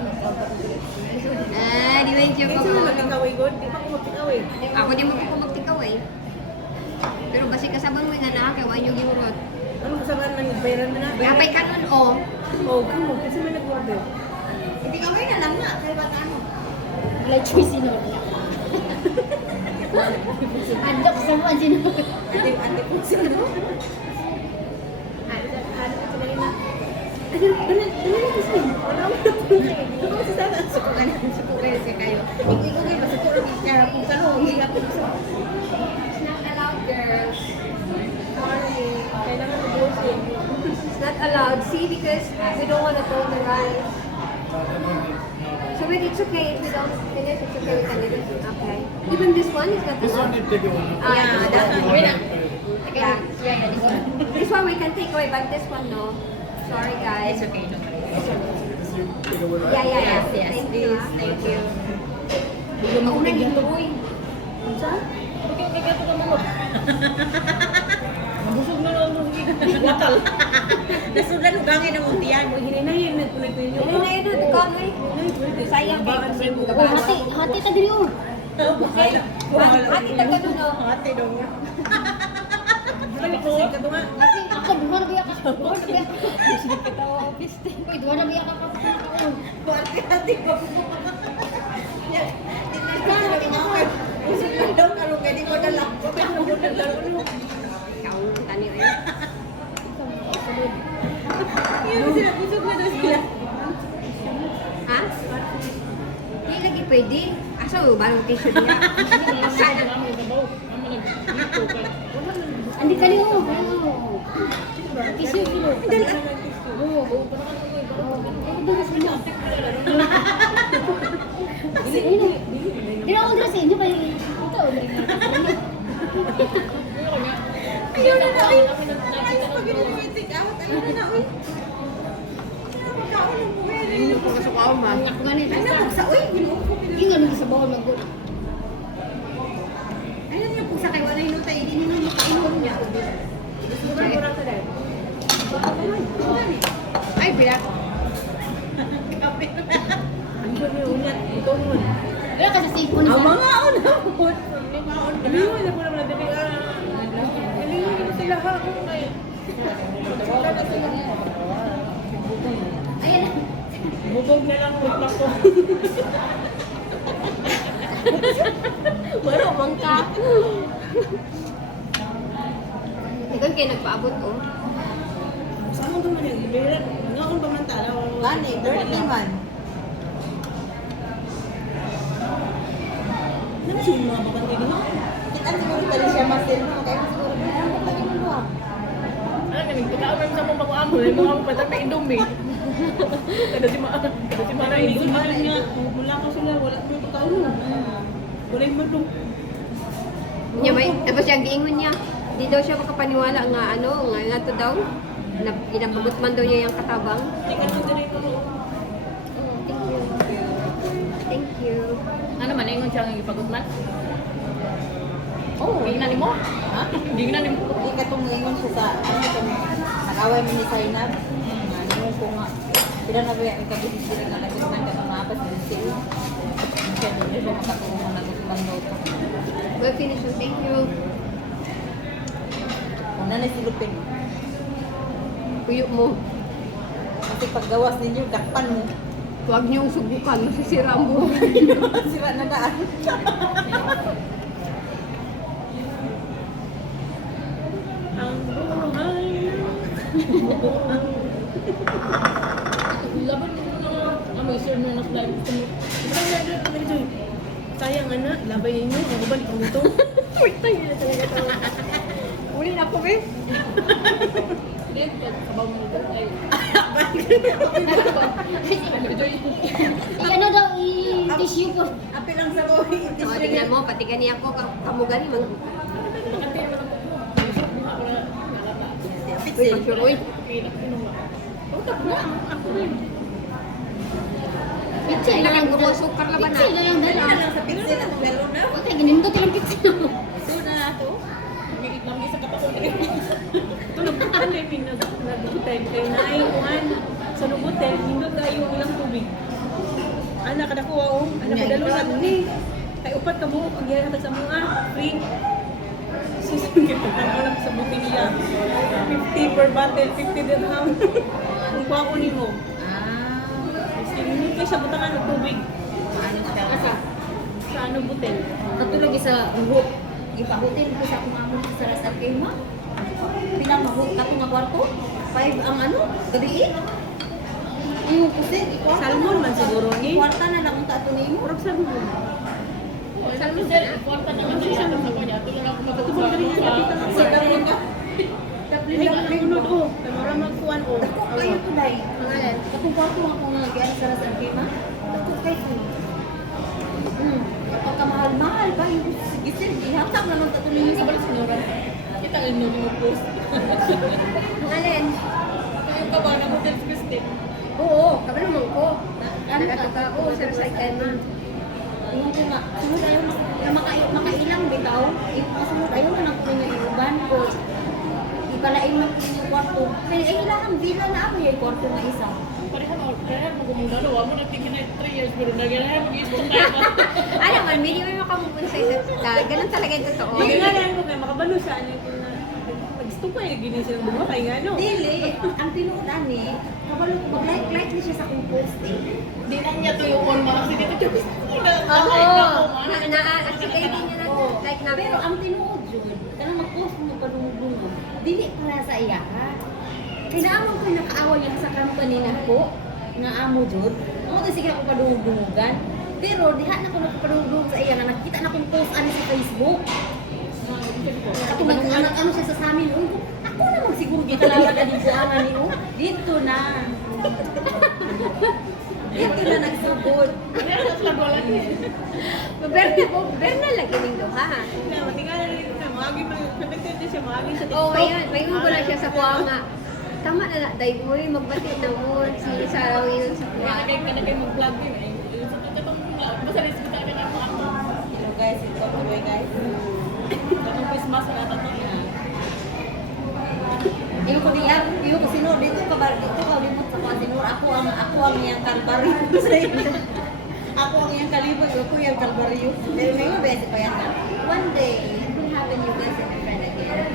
Ah, di ba yung joke Kasi ko? na magkikaway ko. Di ba ko magkikaway? Ako di mo ko magtikaw eh. Pero basi kasabang mo nga na, kaya wala yung gimurot. Ano kasabahan na nagbayaran na na? Yapay ka nun, oh. Oo, kamo. Kasi may nag-order. Hindi kaway na lang nga. Kaya ba't ano? Wala choice ino. Andok sa mga ginoo. Ate po siya, no? Ano ko sila na? Ano na kasi? Wala mo na po. Ano ko sa sana? Sukukan siya kayo. Ikaw kayo, basta ko kaya kung kano, hiya ko sa... It's not allowed, girls. Sorry. Kailangan mag-bossing. It's not allowed. See, because we don't want to throw the rice. So wait, it's okay if we don't finish. It's okay, we can leave it. Okay. Even this one is not This one allowed. you take it one. Yeah, that one. Wait Yeah. This one we can take away, but this one no. Sorry, guys. It's okay. Yeah. Yes, Thank you. please. Thank you. Mauna dito, uy. Okay, ito ka manok. Nabusog na lang ang watal. Nasudan ko gangin ng untian. Hininayin na tuloy ko Ano na yun? Ikaw, uy. Sayang kayo kasi mo Oh, hati ta diri oh. Hati taga doon, no? Ate dong. Kami ko sa katunga. Ako duha na biya ka. Duha na biya ka. Uy, duha na biya ka. Ate ko. Usap lang daw karo kay di ko dala. Bakit mo ko dala? Ikaw, tani, uy. Iya sila busog na daw sila. Ha? Hindi lagi pwede. Asa mo ba ang tissue niya? Sana. Andi kali oh. Tissue kilo. Oh, Dila ko dira sa inyo kay ito. Ayaw na na. Ay, pag iniwitik out. Ayaw na na. Uy. Kaon ng buhay. Hindi ko kasok ako, ma. Ako ganit. Ay, sa uy. Ginuo ko. Ingon mo sa bawal mag. Ayun niyo po sa kay wala hinutay. Hindi ninyo makainom niya. Sugar ko lang sa dahil. Ay, biyak. Ang ko niyo unyat. Ikaw mo. Wala ka sa sipon Ang sa. mga on. Aliwan na po naman natin. Aliwan na sila ha. Ayan na. Bubog na lang wait lang ko. Baro, bangka. Ikaw kayo nagpaabot, oh. Saan mo naman yung ibiran? Ngaon pa man tala. Gani, dirty man. Ano siya yung mga bakante niyo? Kita siguro tali siya masil mo. Kaya siguro ang bakante mo ba? Alam ka, nagpagkaon naman sa mga amo. Yung mga amo pa tayo indomie. Kada si Mara, Hindi ko indomie. man nga. Wala ka sila. Wala ko yung tao mo. Wala yung madong. Niya may, tapos siya giingon niya. Di daw siya makapaniwala nga ano, nga to daw. Na ginapagot man daw niya yung katabang. Tingnan mo din ito. Thank you. Ano man, ingon siya ang ipagod man? Oh, Hindi na ni mo? ha? Hindi na ni mo. Hindi ka itong ingon siya sa, ano itong, nag-away mo ni Zainab. Ano ko nga, sila na ba yung ikabisi sila nga nagusman ka ng mapas din sila. Kaya doon siya makatulong na nagusman daw ito. Well, finish. Thank you. Kung nanay silupin. tuyo mo. Kasi paggawas ninyo, dakpan mo. Huwag niyong subukan, masisira ang buhok. Sira na daan. Ang buhay. Laban mo na may sir na nasa-live. Sayang anak, labay ninyo. Ang balik ang ito. Wait, tayo na talaga ito. Uli na ako, babe. Sige, sabaw mo ito. Ay, Ano daw, i-tissue po. Apil lang sa buhay. O, tingnan mo, pati gani ako, kamu gani, makatira mo lang po. May sarap buha ko na nalata. Uy, sure, uy. Pilak pinuha. Pixel Ay, na lang. nakang sukar na ba na? Pixel na lang Dali na dala. lang sa pixel at laro na. Okay, ganito lang pixel. So na ako. Lagi sa katawan. Ito nagpapalimin, nag-hotel kay naikuan sa hotel, hindot kayo ilang tubig. Anak, kadakuha o. Anak, kadalo sa ni. Kay upat ka buhok, ang gaya sa mga free. Susungkit ko ka lang sa buti niya. 50 per bottle, 50 dirham. Ang kuha ko ni mo. Sige, hindi kayo sa butangan ng tubig. Ano siya? Asa? Sa ano butel? Katulog sa buhok. Ipahotel ko sa akong amo sa Rasal kay ma. Pinamahot ka nga kwarto. 5 ang ano, gabi. Yung kasi, Salmon man siguro ni. kwarta na lang ang tato nimo. Murag salmon. Salmo sir, importa naman siya sa kanya. Tulad ako Katubog na rin yung nakita ng Sa karon ka. Ay, unod o. Kay mura magkuhan o. Dako kayo to dai. Pangalan. Katong kwarto ako nga kaya sa Rasal kay ma. Dako kayo. Kapag ka mahal-mahal pa yung sige sir, ihatag naman tato nimo sa Kabalik sinura. Kita ang inyo mo post. Alin? Kayo ka ba ng hotel Christine? Oo, kabalo mo ko. Ano ka? Nakatuka ko sa Rasal ma. Yung ko nga, sunod ayaw na makailang bitaw. Sunod ayaw na nang kunin yung iban ko. Ibalain mo kunin yung kwarto. Kaya ay ilang bila na ako yung kwarto na isa. Pareha na, kaya magumunda na. Wala mo nagtingin na 3 years. Pero naganahan mag-ispong tayo ba? Ano man, hindi mo makamupun sa isa't isa. Ganun talaga yung totoo. Hindi nga lang ko kay makabalo sa ano ko na gusto ko eh gini silang buha kay ngano. Dili, ang tinuudan ni, kabalo ko, mag-like ni siya sa kong posting. Di na niya to yung on mga kasi dito. Oo. Na-activate niya na like na. Pero ang tinuod yun, kanang mag-post mo padungog-dungog, dili para sa iya ha. Kinaamon ko yung nakaawa niya sa company na ko, nga amo jud. Ako to sige ako padungog-dungogan. Pero diha na ko nagpadungog sa iya nga nakita na kong post ani sa Facebook. Ako ano siya sa amin, uy, ako na magsiguro kita lang na dito ang ani oh. Dito na. Dito na nagsugod. Berna lagi ning duha. Na matingalan nito sa maagi man connected din siya maagi sa Oo, may ugo na siya sa kuha nga. Tama na na, dahil mo magbatid na mo si Sarah yun sa kuha. Kaya kayo mag-vlog din eh. Sa katong vlog. Basta rin sa kita ka mga ako. Hello guys, ito ako guys. Katong Christmas na natin. Iyo ko diya, iyo ko sinur dito ka bar dito ka limot sa kuha sinur ako ang iyang kalbaryo sa iyo. Ako ang iyang kalibot, ako yung kalbaryo. Pero ngayon besi pa yan. One day, you will have a new guys and a friend again.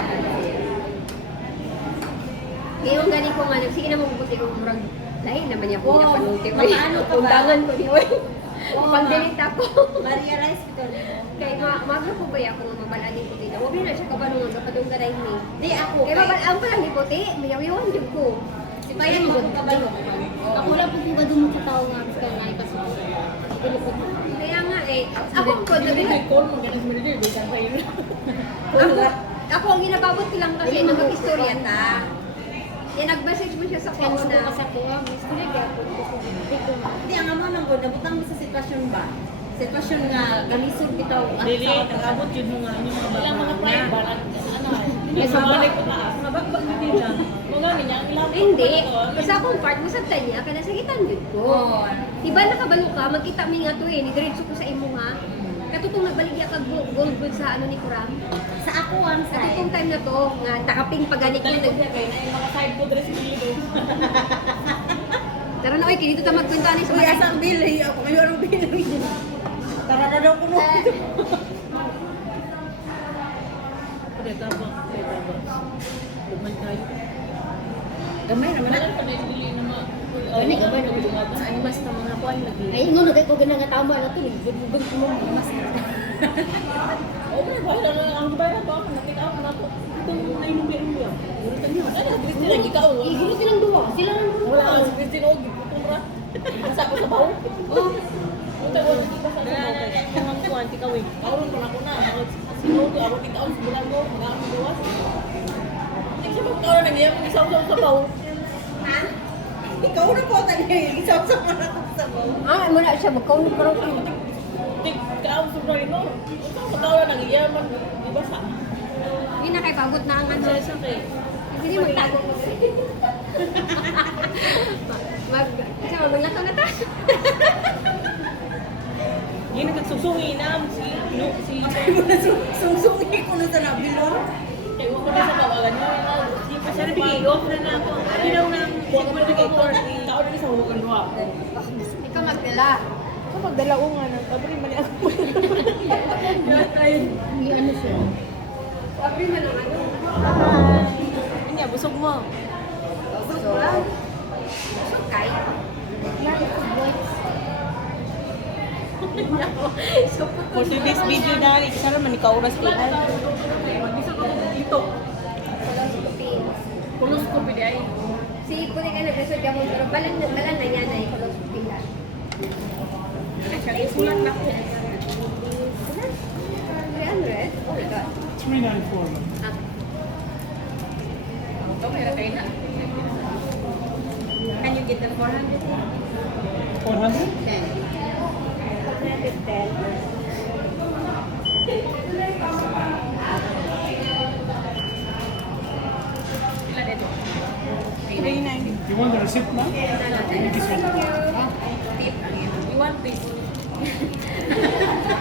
Ngayon gani ko nga, sige na mabuti ko murag lain naman niya ko niya Oo, panuti. makaano ka ba? Undangan ko ni Oy. Oo, Pag-delete ako. Ma-realize ko to. Kaya magno ko ba ako nga mabalani ko dito. Huwag na siya kabalo nga kapadong garay ni. Di ako. Kaya mabalaan pa lang ni puti, mayawiwan jud ko. Si Bayan mo kabalo. Ako lang po kung gadumot sa tao nga. Kasi kaya kasi. Kaya nga eh, ako ko Hindi kay call mo ganun mo rin. Hindi ka kayo. ako ang ginababot ko lang kasi na mag-istorya ta. Kaya nag-message mo siya sa phone Kaya gusto ko na. sa kuha. Gusto niya gyapon ko. Di ang amo nang gud nabutang mo sa sitwasyon ba? Sitwasyon nga galisod bitaw. Dili, nag-abot yun mo nga yung mga Ilang mga baba prime niya. balat. Ano? May sumalik ko taas. Mga bagbag na din dyan. Mga niya, ilang Hindi. Basta akong part mo sa tanya, kada sa gitan gud ko. Iba na kabalo ka, magkita mi nga to eh, ni diretso ko sa imo nga. Katutong nagbaligya ka gold good sa ano ni Kuram. Sa ako ang Katutong side. time na to, nga takaping pagani ko. Talikod niya kayo na yung mga side ko dress dito. Tara na oy, kinito ta magkwento ani sa Kuya mga. sa bill, ako kayo ang bill. Tara na daw ko no. Pwede tabak. Duman kayo. Gamay naman na. Wala pa na ibili na ma. Gani, gamay na dumata. Ay, basta mga kuwan lagi. Ay, ingon na kayo ko ginangatama na ito. Nagbubog mo mga mas. Oo, pero bahala na ang bayan ko ako. Nakita ako na ito. Itong nainubi-nubi. Gurutan niya. Ano, Christy lang, ikaw. Iguro silang duwa. Sila lang duwa. Wala ka, si Christy na, giputong ra. Basa ko sa baho. Oo. Punta ko, hindi basa sa baho. Ang kuwan, ikaw eh. Kauron ko na ko na. Sinudo, ako titaon sa bulan mo. Mga duwas. Hindi siya magkauron, nangyayang isaw-saw sa baho. Ha? Ikaw na po tayo. Isap-sap mo na sa bawo. Ah, muna siya magkaunod pa rin. Ikaw sa baho mo. Isang magkauron, nangyayang di basa. Hindi na kayo pagot na ang ano. Sa kay. Hindi magtago mo. Kasi maglato na ta. Hindi nagsusungi na si Sungsungi ko na sa nabilo. kay ko na sa kawalan mo. Hindi pa siya nabigay-off na na ako. Hindi daw nang buwag mo nabigay-off. Tao na sa hulukan doha. Ikaw magdala. Ako magdala ko nga ng tabri mali ako. Hindi ano siya. Sabi mo ng ano. Hindi, busog mo. So, kay. For today's video na, ikasara man ikaw oras ko. Mag-isip ako dito. Pulos ko biday. Si Puti ka nag-resort ka mo, pero balan na niya na ikaw sa pila. Isulat na ko. 300? Oh my God. 394. Ito, may rakay na. Can you get the 400? 400? 410. Ilan ito? 390. You want the receipt now? Thank you so much. Tip ang ito. You want this?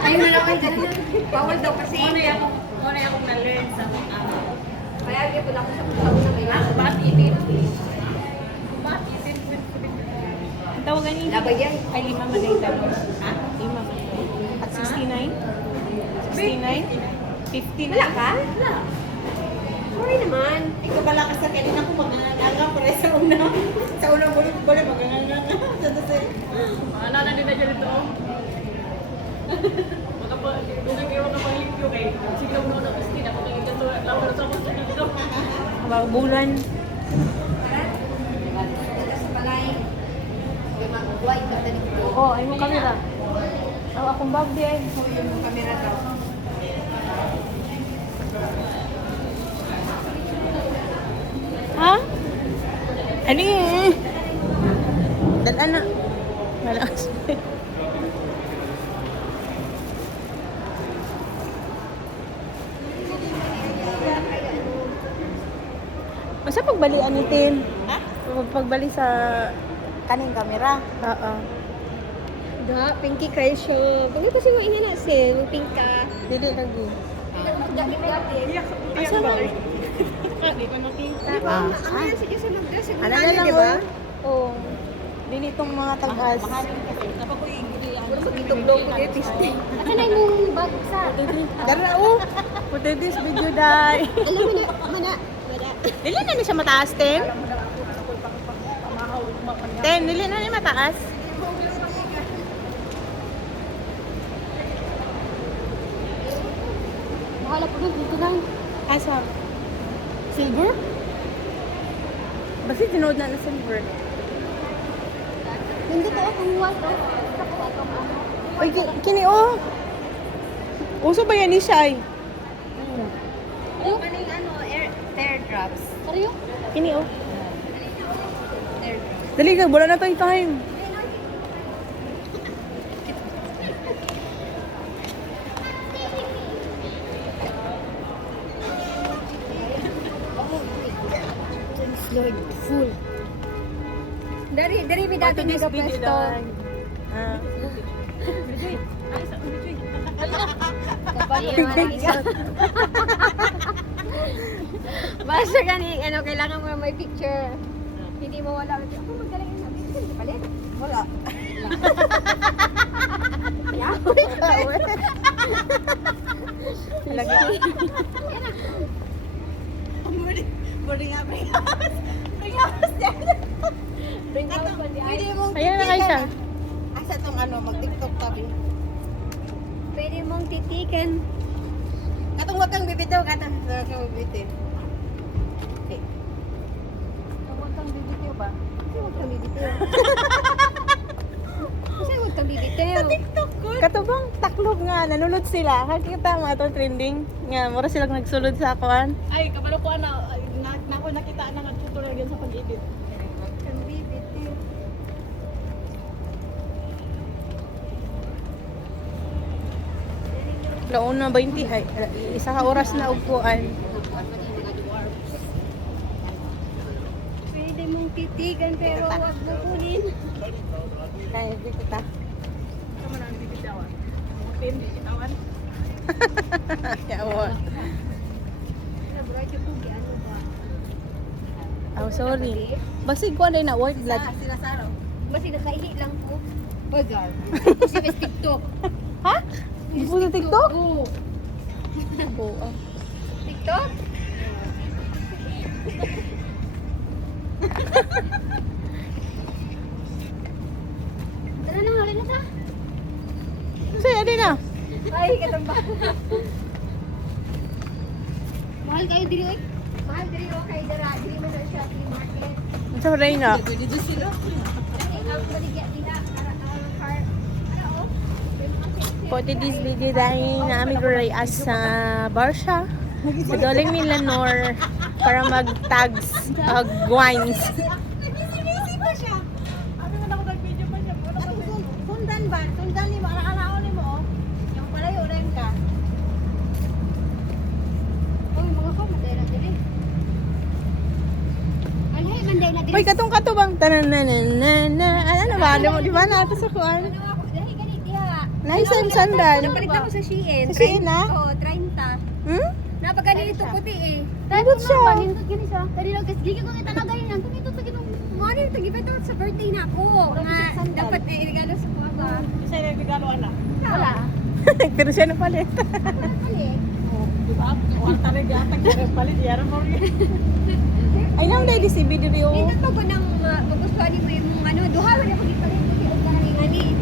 Ayaw na lang dyan na. Bawal daw kasi. Muna akong na-learn sa Kaya agad po lang ako sa pagkaw na may lahat. Ba't itin? Ba't itin? Ang tawagan niya. Labay yan. Ay, 5 man ay talong. Ha? 5 man. At 69? 69? 50 Wala na. ka? Wala. Sorry naman. Ikaw pala kasi kanina ko maganganga pero sa una. Sa unang bulit maganganga. Sa dati. Maalala din na dyan ito. Dugay kayo makapang-link yun kay sige mo na Christine ako kay ito lawan sa ako sa dito. Bulan. Dito sa balay. May mag-buhay ka na dito. Oh, ay mo kamera. Oh, akong bag di ay. So, yung camera daw. Ha? Ano eh? Dalan na. Malakas. Masa pagbalian ni Tin? Ha? Pagbali sa kaning kamera. Oo. Da, pinky kayo siya. Pagay kasi mo ina na sil, pink ka. Dili lagi. Asa mo? Di ko nakita. Ah, ano yan? Sige sa mag-dress. Ano na lang, di ba? oh. Dili itong mga tagas. Itublog ko dito. Asa na yung bag sa? Dara, oh. For this video, dai. Alam mo na, mana. Dili na ni siya mataas, Ten. Ten, dili na ni mataas. Bahala po dito lang. Asa? Silver? Basta tinood na na silver. Nandito ako kumuha to. Ay, kini, oh. Uso ba yan ni siya, ay? Yung kaning ano, teardrops. Saryo? Kini, oh. Teardrops. Dali ka, wala na tayong time. Lord, full. Dari mi dati For today's video, nagka-presto. dai. Ah. Basta gani, ano, kailangan mo na may picture. Hindi mo wala. Ako magaling na. Hindi palit. Wala. Talaga. Muli nga, bring house. Bring house Asa tong ano, mag-TikTok tabi. Pwede mong titikan. Katong wag kang bibitaw, katong wag kang bibitaw. Okay. Huwag kang bibitiw ba? Kasi huwag kang bibitiw. Kasi huwag kang bibitiw. TikTok ko. Katubang taklob nga, nanunod sila. Kakita mo ito trending. Nga, mura silang nagsulod sa akuan. Ay, kabalo ko ako nakita na tutorial yan sa pag-edit. Huwag kang bibitiw. Laon na 20 hay. Isa ka oras na ugpuan. Pwede mong titigan pero huwag mo kunin. Kaya kita. Ito mo na ang bibitawan. Pin, bibitawan. Yawa. Nabray ko kung ano ba. Oh, sorry. Basig ko na work blood. Sila Saro. Basta nakaili lang po. Bagal. Kasi may TikTok. Ha? Di po sa TikTok? Oo. Oo. TikTok? Tara na, hali na ta. Sige, di na. Ay, katamba. Mahal kayo diri, oy. Mahal diri, o kay Dara. Diri mo sa shopping market. Sa Reyna. Dito sila. Ikaw, baligya nila. Car. Ano, oh? For today's video dahil na aming rurayas sa Barsha. Sa Doling Milanor para mag-tags, wines. Busy pa siya. Ano nga ako nag-video pa siya? Wala Ano sundan ba? Sundan ni mo, anak-anaon ni mo. Oh. Yung palayo rin ka. Uy, mga ko, madala diri. Alhay, manday na diri. Uy, katong-katubang tanananana. Ano ba? Di ba na ito sa kuwan? Ano ako? Dahil ganit diha. Nice and sandal. Napalit ako sa Shein. Sa Shein, na? Oo, 30. Hmm? Napagalinito puti eh. Nindot siya. Nindot gini siya. Dali lang kasi gigi ko nga talaga yun. Ang nindot sa ginong. Mga nindot sa giba sa birthday na ako. Nga dapat na irigalo sa kuha ba. Isa yung regalo, anak. Wala. Pero siya napalit. Kali. Di ba? Kwarta rin yata. Kaya palit, yaran mo rin. Ay, nang dahil si video rin. Nindot to ko ng magustuhan ni mo yung ano. Duha man ako di palit. Buti o karang ingani.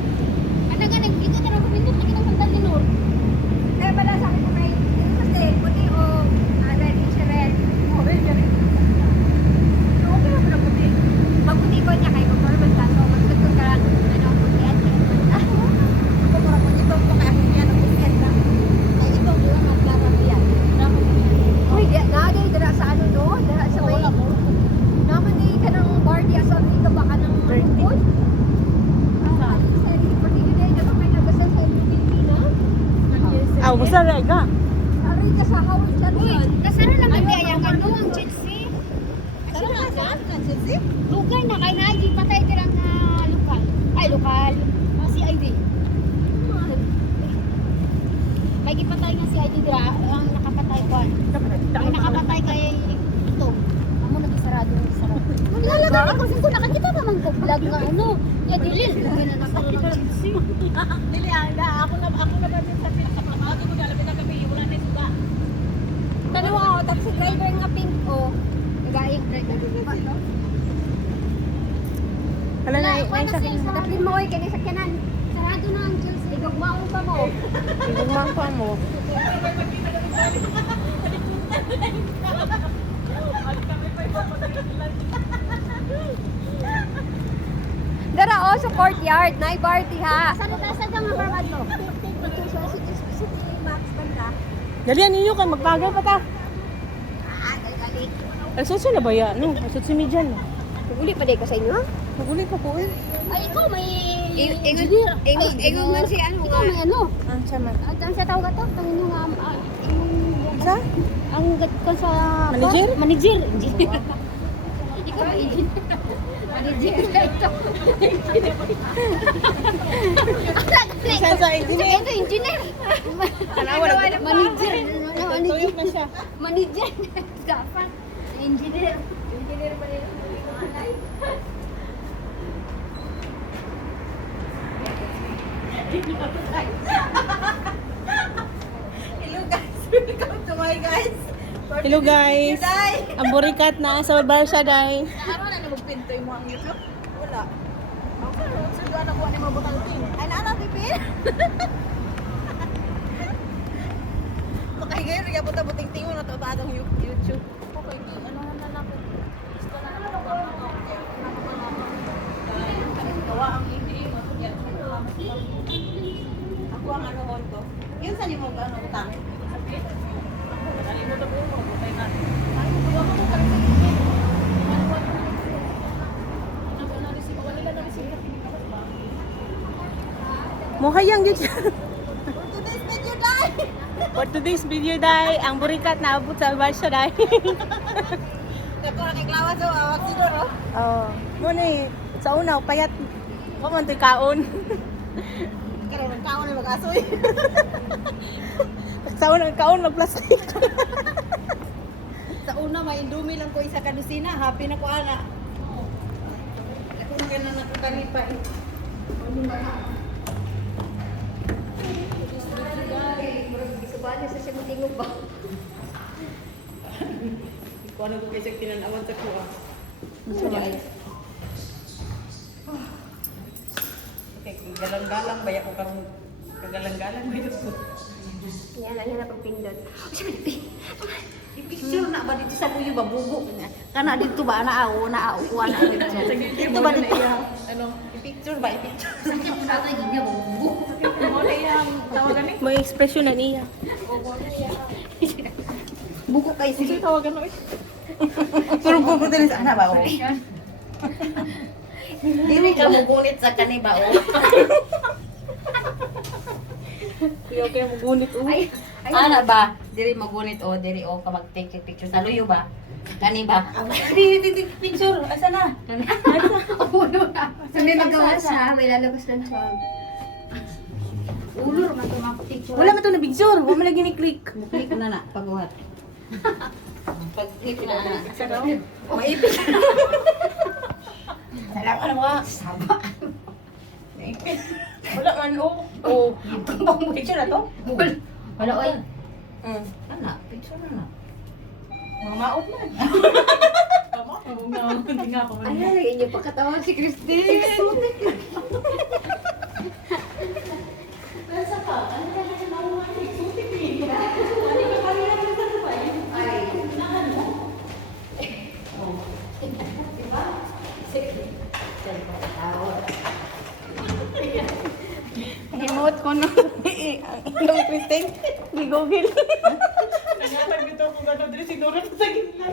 Ano ganun? Ito na lang kumindot. Lagi ng sandal ni Nur. Kaya pala sa akin ko may kasi puti o red siya red. Oh, rin, yan rin. So, okay lang pala puti. Maputi ko niya kay performance ka. So, magsuto ka lang. Ano, puti at Ako mura mo ito ko kay ako yan ang buset ka. Ay ito ko lang maglalagyan. Uy, nagay dara sa ano no? Dara sa may naman di ka ng bar di asa dito ba ka ng food? Ah, sa party day na ba may nagasal sa Pilipino? Ah, basta rega. Ari ka sa Howard Johnson. Kasano lang ang ayang ano ang chitsi? Saan ka saan? Nancy? Lugay na kay na di patay dirang lokal. Ay lokal. Si ID. May gipatay nga si ID dira ang nakapatay ko. Ang nakapatay kay ito. Amo na sarado ng sarado. Nalagay ko kasi kung nakakita naman ko vlog nga ano. Ya dili na nasaro ng chitsi. Dili, ako na ba din sa pinakapamato ko, galapin na kami, wala na yung suga. Tanawa ako, tapos si driver nga pink o. Nagayang driver. Wala na, ay sa Tatlin mo oy kani sakyanan. Sarado na ang Chelsea. Igugmaon pa mo. Igugmang pa mo. Dara o sa courtyard, nay party ha. Saan ta sa nga barmad mo? Ito sa si Max banda. Dalian ninyo kay magpagay pa ta. Ah, gali. Ay, suso na ba yan? No, susot si Midjan. Uli pa day ko sa inyo. Maguli pa po eh. Ay, ikaw may... Ingon man si ano Ikaw may ano? Ah, sama. At ang sa tawag ito, ang inyong Sa? ang gatko sa... Manager? Manager. Ikaw may engineer. Manager na ito. Saan sa engineer? Ito, engineer. Manager. Manager. Tuyok na siya. Manager. Dapat. Engineer. Engineer pa rin. Hello guys. Welcome to my guys. Hello guys. Ang burikat na sa Barsha day. Araw na magpinto yung mga YouTube. Wala. Sa doon ako ni mabutang ting. Ay na tipin. Makay gayon riya puta buting tingon na to atong YouTube. Okay, ano na lang ako. Gusto na lang ako. Gawa ang hindi matugyan. Ako ang ano on ko. Yun sa nimo ano utang. Madali mo na po mo. Okay na. Ay, gawa mo ko kasi. Mohayang jud. Today's video dai. For today's video dai, ang burikat na abot sa Barsha dai. Kato na klawa sa awak siguro. Oh, mo ni sa una payat ko man toy kaon. Kaya man kaon ay mag-asoy. Sa una kaon mag-plastic. Sa una may Indomie lang ko isa ka dosina, happy na ko ana. Ako nga na nakakanipa. Subali sa siya mutingog ba? Kung ano ko kasi tinanawan sa kuha. Okay, galang-galang ba ako kang kagalang-galang ba ito? Yan na pagpindot. O siya manipi. I-picture na ba dito sa buyo ba bugo? Kana dito ba naaw kuha na dito. Dito ba dito? Ano? I-picture ba i-picture? Mo na yang tawagan ni. May expression na niya. Bugo kay sige. Tawagan mo. Pero bugo din sa ana ba o? Dili ka mo gunit sa kaniba o. Kaya mo gunit Ay, Ana ba? Diri magunit o diri o ka mag-take picture sa luyo ba? Kani ba? Dili picture asa na? sa may magawa siya, may lalabas ng swag. Ulur man to picture. Wala man to na picture, wala man lagi ni click. Click na na pagbuhat. Pag click na na. Maipit. Salamat na mo. Saba. Naipit. Wala man o. Oh, tumbang picture na to. Wala oy. Ana, picture na na. Mga maot man. Tama, hindi nga ako. Ay, lagi niyo pagkatawa si Christine. Remote ko no. Ang ilong Christine. Di Google. Naghatag dito kung gano'n dito siguro sa gitna.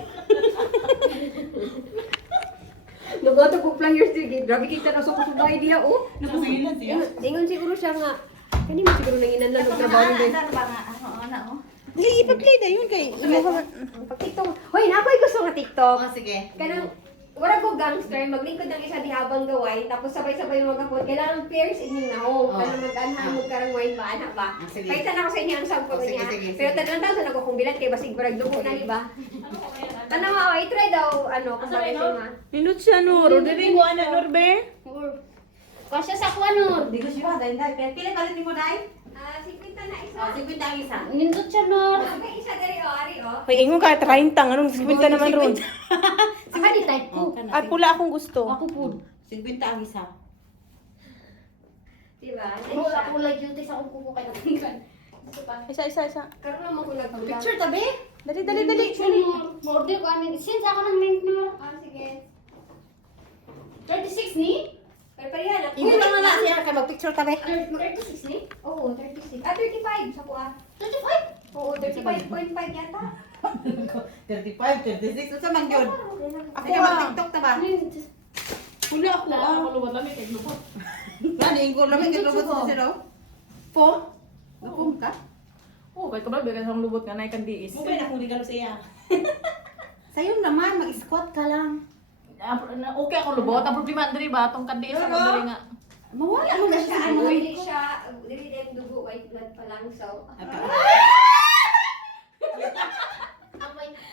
Lugoto ko players sige. Grabe kita na suko subay diya oh. Nakasingilan siya. Ingon siguro siya nga. Kani mo siguro nang inanlan og trabaho ni. Dili ipa-play na yun kay Pag TikTok. Hoy, na ako'y gusto nga TikTok. sige. Kanang wala ko gangster, maglingkod ng isa di habang gaway, tapos sabay-sabay magkapon. Kailangan pairs inyong naong. Kanang mag-anhang, magkarang wine ba, anak ba? Sige. Kahit ako sa inyo ang sample Sige, niya. sige, Pero tadlang taon na ako kung bilat kay basig barag dugo na, di ba? Tanaw ako, i-try daw, ano, kung bakit siya ma. Nindot siya no. Rodrigo ko ana Norbe. Kasya sa kuano. Di ko siya dai dai. Pila palit mo dai? 50 na isa. 50 ang isa. Nindot siya no. Okay, isa dari o, ari o. Hoy, ingon ka 30 anong 50 naman ron. Saka di type ko. At pula akong gusto. Ako po. 50 ang isa. Diba? Wala ko like yung sa akong kuko kay natingkan. Isa. Karoon naman ko nagtula. Picture tabi. Dali. Order ko anin. Since ako ng link no. Sige. 36 ni? Pare-parehan. Ingon lang na siya kay mag-picture tabi. 36 ni? Oo, 36. 35 sa kuha. 35? Oo, 35.5 yata. 35, 36 unsa man gyud? Ako Sige mag-TikTok ta ba? Wala ako. Ako luwat lang kay lubot. Gani ingon lang kay lubot sa sila. Po? Napum ka? Oh, kay kabal bigay sa lubot nga nay kan diis. Mukay na kung regalo siya. Sa'yo naman, mag-squat ka lang. Okay ako lubot. Ang problema diri ba tong kan diis ako diri nga. Mawala mo na siya. Ano, hindi siya, dili na yung dugo, white blood pa lang, so.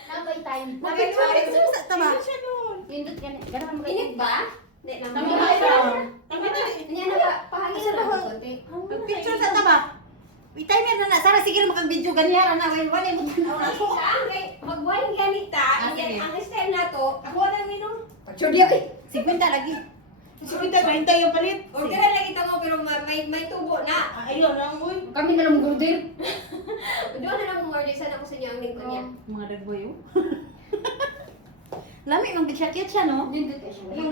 Nabay time. Mag-picture sa tama. Nindot ka na. Ganun mo Init ba? Hindi naman. Hindi na ba? Pahangin na ako. Mag-picture sa tama. Itay na na. Sara sige na makang-video ganyan na. Wala mo tanaw na. Mag-wine ganita, Ah, sige. ang style na to, ako na minum. Pagtsyo diya eh. 50 lagi. So, hintay yung palit. Orderan lang kita mo, pero may tubo na. Ayun lang, uy. Kami na lang order. Doon na lang order. Sana ko sa inyo ang link ko niya. Mga dagboy, oh. Lami, mag-chat-chat siya, no? Yun din siya. Yung